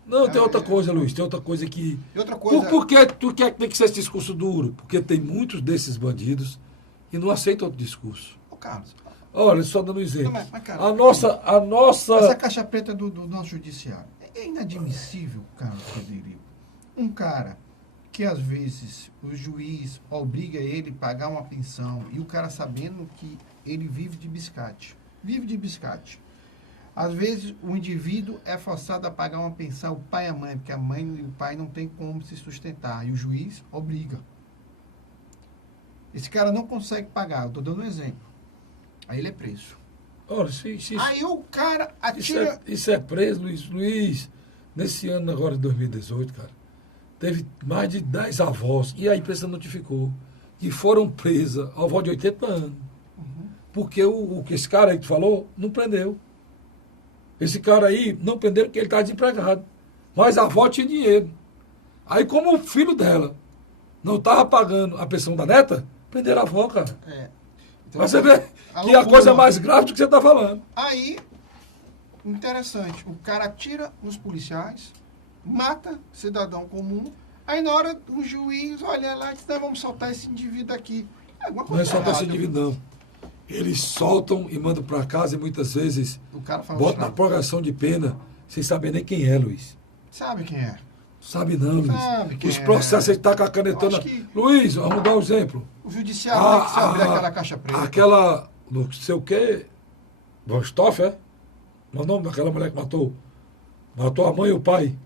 Não, tem outra coisa, Luiz, tem outra coisa que... Outra coisa... Por que tu quer que tem que ser esse discurso duro? Porque tem muitos desses bandidos que não aceitam outro discurso. Ô, Carlos... Olha, só dando um exemplo. Não, mas, cara, a nossa... Essa caixa preta do nosso judiciário. É inadmissível, Carlos Frederico. Um cara que, às vezes, o juiz obriga ele a pagar uma pensão e o cara sabendo que ele vive de biscate. Às vezes, o indivíduo é forçado a pagar uma pensão, o pai e a mãe, porque a mãe e o pai não tem como se sustentar. E o juiz obriga. Esse cara não consegue pagar, eu estou dando um exemplo. Aí ele é preso. Olha, Aí o cara atira... isso é preso, Luiz, nesse ano agora de 2018, cara, teve mais de 10 avós, e a imprensa notificou, que foram presas, a avó de 80 anos. Porque o que esse cara aí que falou, não prendeu. Esse cara aí não prendeu porque ele estava desempregado. Mas a avó tinha dinheiro. Aí, como o filho dela não estava pagando a pensão da neta, prenderam a avó, cara. Então, Mas você vê que a loucura. coisa é mais grave do que você está falando. Aí, interessante, o cara atira nos policiais, mata cidadão comum, aí na hora o juiz olha lá e diz, não, vamos soltar esse indivíduo aqui. Alguma Não coisa é soltar esse errada. indivíduo, não. Eles soltam e mandam para casa e muitas vezes O cara fala, botam na prorrogação de pena sem saber nem quem é, Luiz. sabe quem é? Sabe não, Luiz. Sabe quem Os é. processos, ele está com a canetona. Eu acho que- Luiz, vamos dar um exemplo. O judiciário tem que se abrir aquela caixa preta. Aquela, não sei o quê, Vostoff, é? Não é o nome daquela mulher que matou? Matou a mãe e o pai.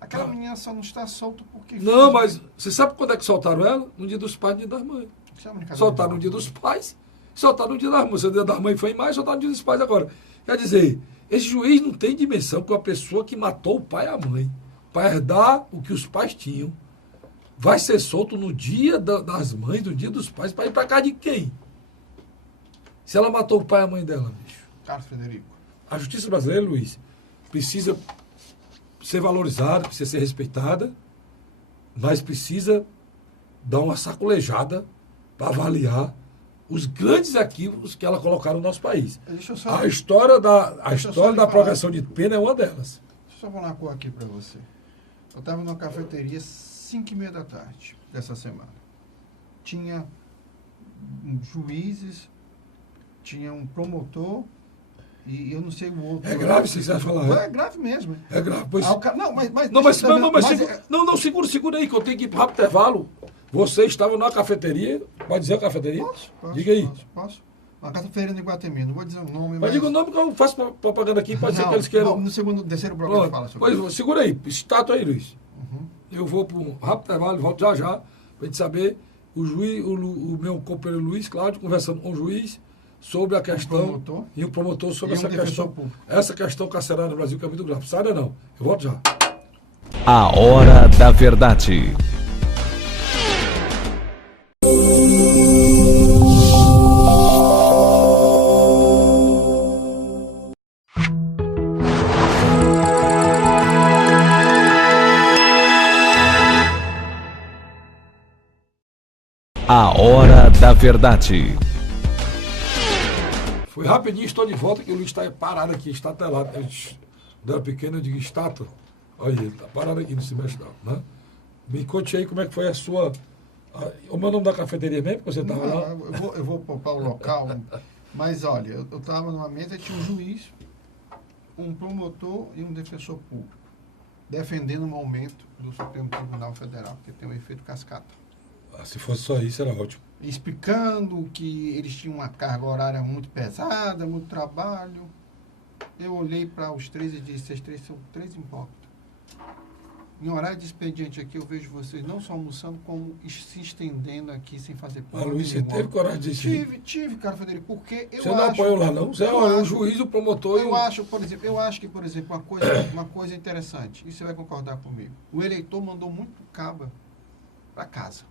Aquela menina só não está solta porque... Não, mas você sabe quando é que soltaram ela? No dia dos pais e no dia das mães. Isso é uma brincadeira. Soltaram no dia dos pais, soltaram no dia das mães. O dia das mães foi em maio, soltaram no dia dos pais agora. Quer dizer, esse juiz não tem dimensão que uma pessoa que matou o pai e a mãe, para herdar o que os pais tinham, vai ser solto no dia das mães, no dia dos pais, para ir para casa de quem? Se ela matou o pai e a mãe dela, bicho. Carlos Frederico. A justiça brasileira, Luiz, precisa ser valorizada, precisa ser respeitada, mas precisa dar uma sacolejada para avaliar os grandes equívocos que ela colocaram no nosso país. Deixa eu só... A história da Deixa eu só lhe falar. prorrogação de pena é uma delas. Deixa eu só falar uma coisa aqui para você. Eu estava numa cafeteria 5h30 da tarde dessa semana. Tinha juízes, tinha um promotor e eu não sei o outro. É grave isso que você vai falar. É grave mesmo. É grave. Pois... Não, mas segura aí, que eu tenho que ir para rápido intervalo. Você estava numa cafeteria, pode dizer a cafeteria? Posso? Diga aí. Posso. Uma cafeteria de Guatemi, não vou dizer o nome, Mas diga o nome que eu faço propaganda aqui, pode ser que eles queiram. No terceiro programa fala sobre isso. Pois, segura aí, estátua aí, Luiz. Uhum. Eu vou para um rápido intervalo, volto já já, para a gente saber, o meu companheiro Luiz Cláudio, conversando com o juiz sobre a questão, e o promotor sobre essa questão, essa questão carcerária no Brasil, que é muito grave. Sai não, eu volto já. A Hora da Verdade. A Hora da Verdade. Foi rapidinho, estou de volta, que o Luiz está parado aqui, está telado. Quando era pequeno, eu digo, estátua. Olha, ele está parado aqui, não se mexe não, né? Me conte aí como é que foi a sua... O meu nome da cafeteria mesmo, que você estava lá? Eu vou poupar o local, mas olha, eu estava numa mesa e tinha um juiz, um promotor e um defensor público, defendendo um aumento do Supremo Tribunal Federal, que tem um efeito cascata. Se fosse só isso, era ótimo. Explicando que eles tinham uma carga horária muito pesada, muito trabalho. Eu olhei para os três e disse, vocês três são três hipócritas. Em horário de expediente aqui, eu vejo vocês não só almoçando, como se estendendo aqui sem fazer porra Luiz, você nenhuma. teve coragem de dizer isso? Tive, cara, Federico, porque eu você acho... Você não apoiou lá, não? Você é o juiz, o promotor... Eu acho que, por exemplo, uma coisa interessante, e você vai concordar comigo, o eleitor mandou muito caba para casa.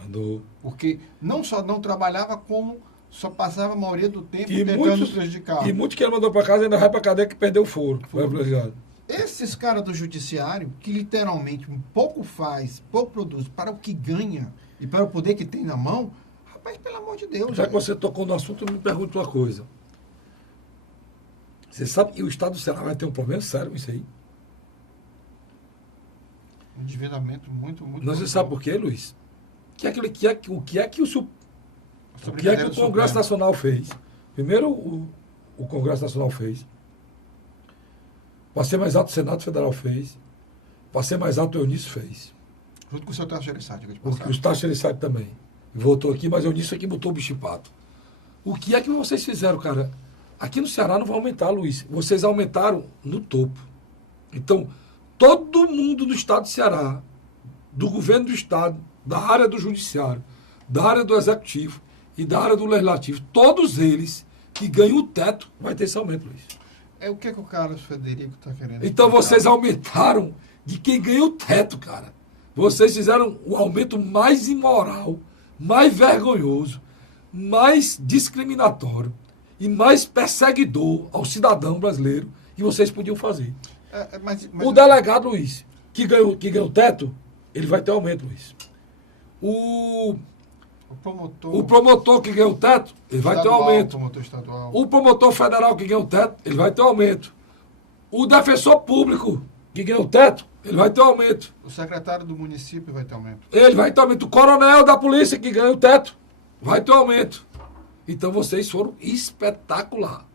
Mandou. Porque não só não trabalhava, como só passava a maioria do tempo tentando prejudicar. E muitos que ele mandou para casa ainda vai para a cadeia que perdeu o foro. Foi privilegiado. Esses caras do judiciário, que literalmente pouco faz, pouco produz para o que ganha e para o poder que tem na mão, rapaz, pelo amor de Deus. Já que você tocou no assunto, me pergunta uma coisa. Você sabe que o Estado do Ceará vai ter um problema sério com isso aí? Um endividamento muito... Não, você sabe por quê, Luiz? O que é que o Congresso Nacional fez? Primeiro, o Congresso Nacional fez. Para ser mais alto, o Senado Federal fez. Para ser mais alto, o Eunício fez. Junto com o seu Tasso Gereissati. O Tasso Gereissati também. Voltou aqui, mas o Eunício aqui botou o bicho em pato. O que é que vocês fizeram, cara? Aqui no Ceará não vai aumentar, Luiz. Vocês aumentaram no topo. Então, todo mundo do Estado do Ceará, do governo do Estado, da área do judiciário, da área do executivo e da área do legislativo, todos eles que ganham o teto, vai ter esse aumento, Luiz. É o que o Carlos Frederico está querendo. Então explicar. vocês aumentaram de quem ganha o teto, cara. Vocês fizeram o aumento mais imoral, mais vergonhoso, mais discriminatório e mais perseguidor ao cidadão brasileiro que vocês podiam fazer. Mas O delegado, Luiz, que ganhou o teto, ele vai ter aumento, Luiz. O promotor que ganhou o teto, ele vai ter aumento. Promotor estadual. O promotor federal que ganhou o teto, ele vai ter aumento. O defensor público que ganhou o teto, ele vai ter aumento. O secretário do município vai ter aumento. Ele vai ter aumento. O coronel da polícia que ganhou o teto, vai ter aumento. Então vocês foram espetacular.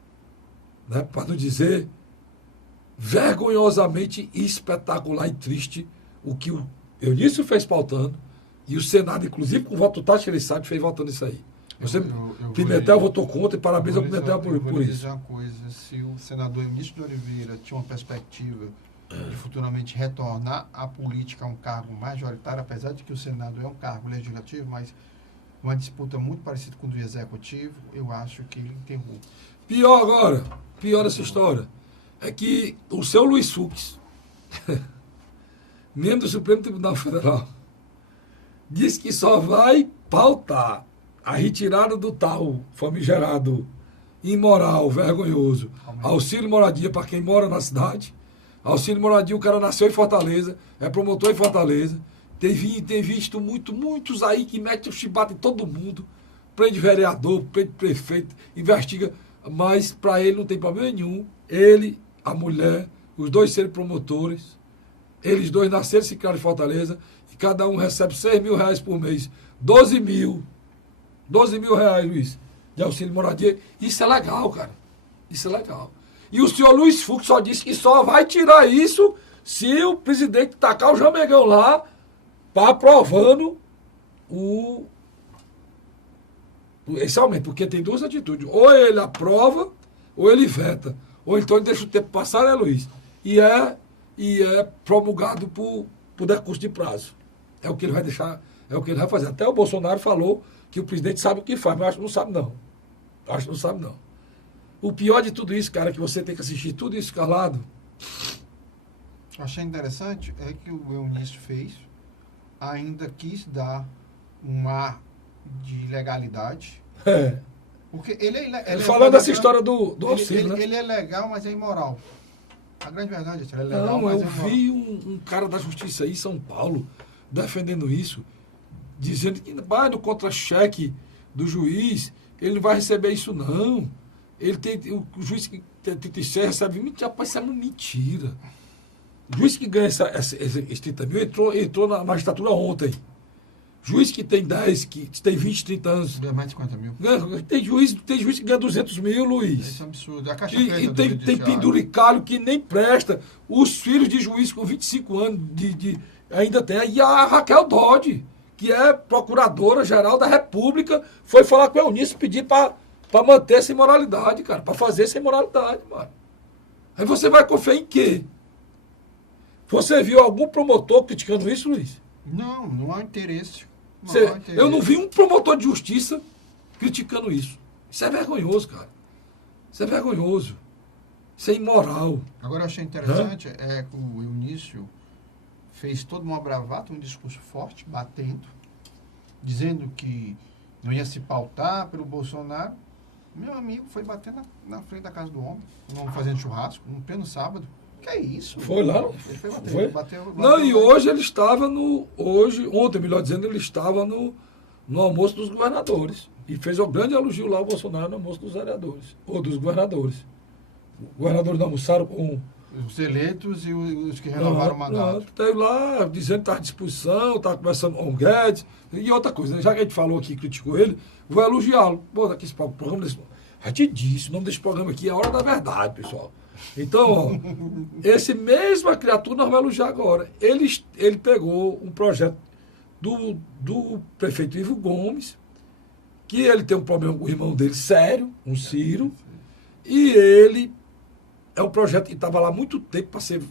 Né? Para não dizer vergonhosamente espetacular e triste o que o Eunício fez pautando e o Senado, inclusive com voto tático, ele sabe, fez votando isso aí. Pimentel votou contra e parabéns ao Pimentel por vou isso. dizer uma coisa, se o senador Eunício de Oliveira tinha uma perspectiva de futuramente retornar à política a um cargo majoritário, apesar de que o Senado é um cargo legislativo, mas uma disputa muito parecida com o do Executivo, eu acho que ele enterrou. Pior essa história, é que o seu Luiz Fux, membro do Supremo Tribunal Federal, diz que só vai pautar a retirada do tal famigerado, imoral, vergonhoso, auxílio moradia para quem mora na cidade. Auxílio moradia, o cara nasceu em Fortaleza, é promotor em Fortaleza, tem visto muitos aí que metem o chibata em todo mundo, prende vereador, prende prefeito, investiga, mas para ele não tem problema nenhum. Ele, a mulher, os dois serem promotores, eles dois nasceram e se criaram em Fortaleza, e cada um recebe R$6.000 por mês, 12 mil reais, Luiz, de auxílio moradia. Isso é legal, cara. Isso é legal. E o senhor Luiz Fux só disse que só vai tirar isso se o presidente tacar o Jamegão lá para aprovando esse aumento. Porque tem duas atitudes. Ou ele aprova, ou ele veta. Ou então ele deixa o tempo passar, né, Luiz? E é promulgado por decurso de prazo. É o que ele vai deixar, é o que ele vai fazer. Até o Bolsonaro falou que o presidente sabe o que faz, mas eu acho que não sabe, não. Acho que não sabe, não. O pior de tudo isso, cara, é que você tem que assistir tudo isso calado. Achei interessante é que o Eunício fez, ainda quis dar um ar de legalidade. É. Porque ele falando dessa história do auxílio, né? Ele é legal, mas é imoral. A grande verdade é que ele é legal, Não, mas eu é imoral. vi um cara da justiça aí em São Paulo defendendo isso, dizendo que vai no contra-cheque do juiz, ele não vai receber isso, não. O juiz que tem 36 recebe 20, rapaz, isso é uma mentira. O juiz que ganha esses 30 mil entrou na magistratura ontem. Juiz que tem 10, que tem 20, 30 anos. Ganha mais de 50 mil. Tem juiz que ganha 200 mil, Luiz. Isso é um absurdo. A caixa E preta do tem judiciário. penduricalho que nem presta. Os filhos de juiz com 25 anos ainda tem. E a Raquel Dodge, que é procuradora-geral da República, foi falar com o Eunício pedir para manter essa imoralidade, cara. Para fazer essa imoralidade, mano. Aí você vai confiar em quê? Você viu algum promotor criticando isso, Luiz? Não há interesse. Eu não vi um promotor de justiça criticando isso. Isso é vergonhoso, cara. Isso é vergonhoso. Isso é imoral. Agora eu achei interessante é que o Eunício fez toda uma bravata, um discurso forte, batendo, dizendo que não ia se pautar pelo Bolsonaro. Meu amigo foi bater na frente da casa do homem, fazendo churrasco, no pleno sábado. Que é isso? Foi lá? Ele foi bater. Foi? Ele bateu Não, e lá. hoje ele estava ontem, melhor dizendo, ele estava no almoço dos governadores. E fez um grande elogio lá ao Bolsonaro no almoço dos vereadores, ou dos governadores. Os governadores não almoçaram com... Os eleitos e os que renovaram o mandato. Esteve lá dizendo que estava à disposição, estava conversando com o Guedes. E outra coisa, né? Já que a gente falou aqui, criticou ele, vou elogiá-lo. Pô, daqui esse programa desse... Já te disse, o nome desse programa aqui é a Hora da Verdade, pessoal. Então, ó, esse mesma criatura nós vamos elogiar agora. Ele pegou um projeto do prefeito Ivo Gomes, que ele tem um problema com o irmão dele sério, um Ciro, e ele é um projeto que estava lá há muito tempo para ser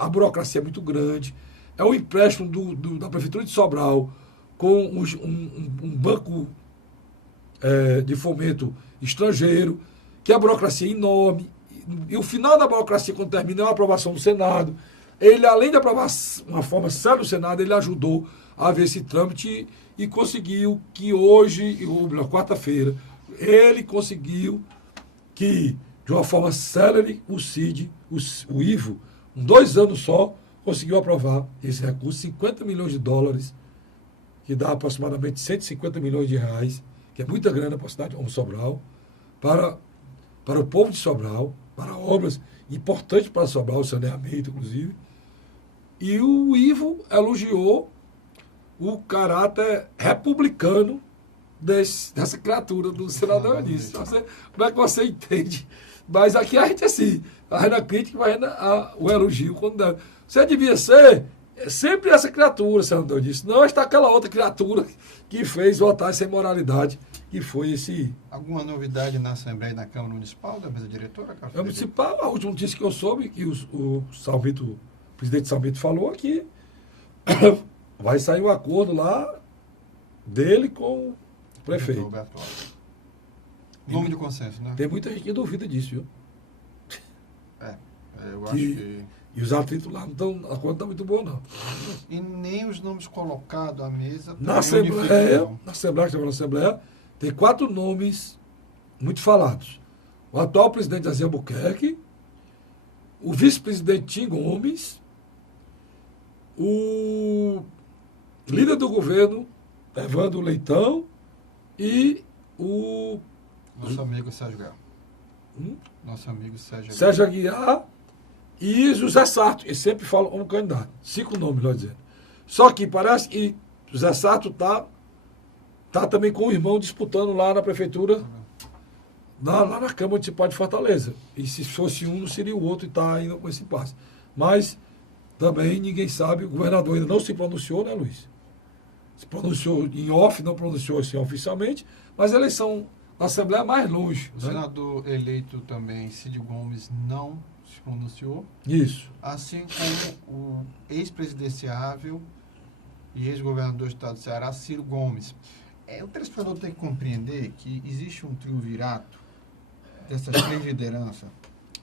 a burocracia é muito grande. É um empréstimo da Prefeitura de Sobral com um banco de fomento estrangeiro, que a burocracia é enorme, e o final da burocracia, quando termina, é uma aprovação do Senado. Ele, além de aprovar uma forma séria do Senado, ele ajudou a ver esse trâmite e conseguiu que hoje, na quarta-feira, ele conseguiu que, de uma forma célere, o CID, o IVO, em 2 anos só, conseguiu aprovar esse recurso, 50 milhões de dólares, que dá aproximadamente 150 milhões de reais, que é muita grana para a cidade de Sobral, para o povo de Sobral, para obras importantes para Sobral, o saneamento, inclusive. E o Ivo elogiou o caráter republicano dessa criatura do senador Eunício. Como é que você entende? Mas aqui a gente é assim, vai na crítica, vai o elogio quando deve. Você devia ser sempre essa criatura, senador Eunício. Não está aquela outra criatura que fez votar essa imoralidade, que foi esse... Alguma novidade na Assembleia e na Câmara Municipal, da mesa diretora, Carlos? A municipal, a última notícia que eu soube, que o presidente Salvito falou aqui, vai sair um acordo lá dele com o prefeito. Nome de consenso, né? Tem muita gente que duvida disso, viu? Eu acho que... E os atritos lá, a coisa não está muito boa, não. E nem os nomes colocados à mesa... Na Assembleia, tem 4 nomes muito falados. O atual presidente Zé Albuquerque, o vice-presidente Tim Gomes, o líder do governo, Evandro Leitão, e o... Nosso amigo Sérgio Aguiar. Nosso amigo Sérgio Aguiar e José Sarto. Eles sempre falam como candidato. 5 nomes, melhor dizendo. Só que parece que José Sarto tá também com o irmão disputando lá na prefeitura, lá na Câmara Municipal de Fortaleza. E se fosse um, não seria o outro, e está ainda com esse impasse. Mas também ninguém sabe, o governador ainda não se pronunciou, né, Luiz? Se pronunciou em off, não pronunciou assim oficialmente, mas a eleição na Assembleia é mais longe. O senador eleito também, Cid Gomes, não se pronunciou. Isso. Assim como o ex-presidenciável e ex-governador do estado do Ceará, Ciro Gomes. O telespectador tem que compreender que existe um triunvirato dessas 3 lideranças,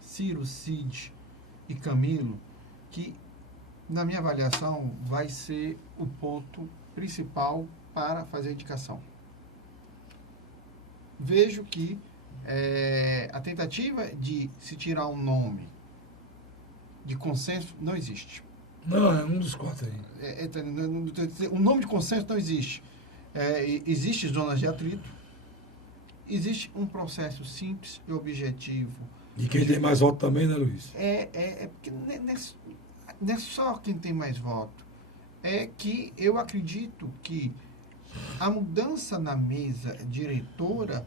Ciro, Cid e Camilo, que, na minha avaliação, vai ser o ponto principal para fazer a indicação. Vejo que a tentativa de se tirar um nome de consenso não existe. Não, é um dos 4 aí. O nome de consenso não existe. Existem zonas de atrito, existe um processo simples e objetivo. E quem tem mais voto também, né, Luiz? Porque não é só quem tem mais voto. É que eu acredito que a mudança na mesa diretora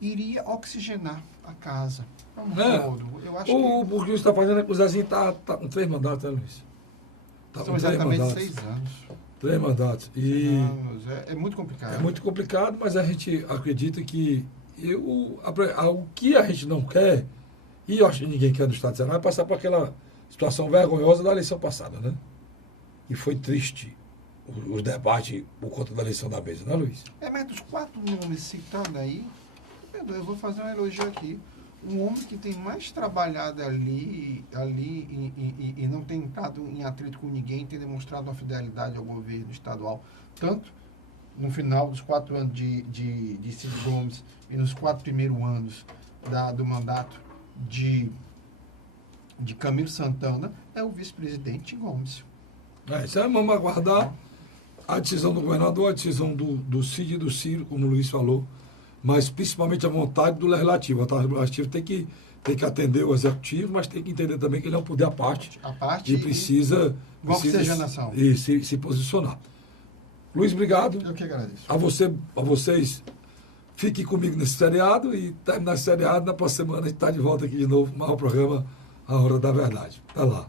iria oxigenar a casa. Eu acho o que você está fazendo é que o Zezinho está com 3 mandatos, né, Luiz? São exatamente 6 anos. 3 mandatos. É muito complicado. É muito complicado, mas a gente acredita que o que a gente não quer, e eu acho que ninguém quer no Estado de Ceará, é passar por aquela situação vergonhosa da eleição passada, né? E foi triste os debates por conta da eleição da mesa, né, Luiz? Mas dos 4 nomes citados aí, eu vou fazer um elogio aqui. Um homem que tem mais trabalhado ali e não tem entrado em atrito com ninguém, tem demonstrado uma fidelidade ao governo estadual, tanto no final dos 4 anos de Cid Gomes e nos 4 primeiros anos do mandato de Camilo Santana, é o vice-presidente Gomes. Isso aí vamos aguardar a decisão do governador, a decisão do Cid e do Ciro, como o Luiz falou, mas principalmente a vontade do Legislativo. O Legislativo tem que atender o Executivo, mas tem que entender também que ele é um poder à parte. E precisa seja a nação. E se posicionar. Luiz, obrigado. Eu que agradeço. A vocês, fiquem comigo nesse feriado e terminar esse feriado, na próxima semana a gente está de volta aqui de novo com o programa A Hora da Verdade. Até lá.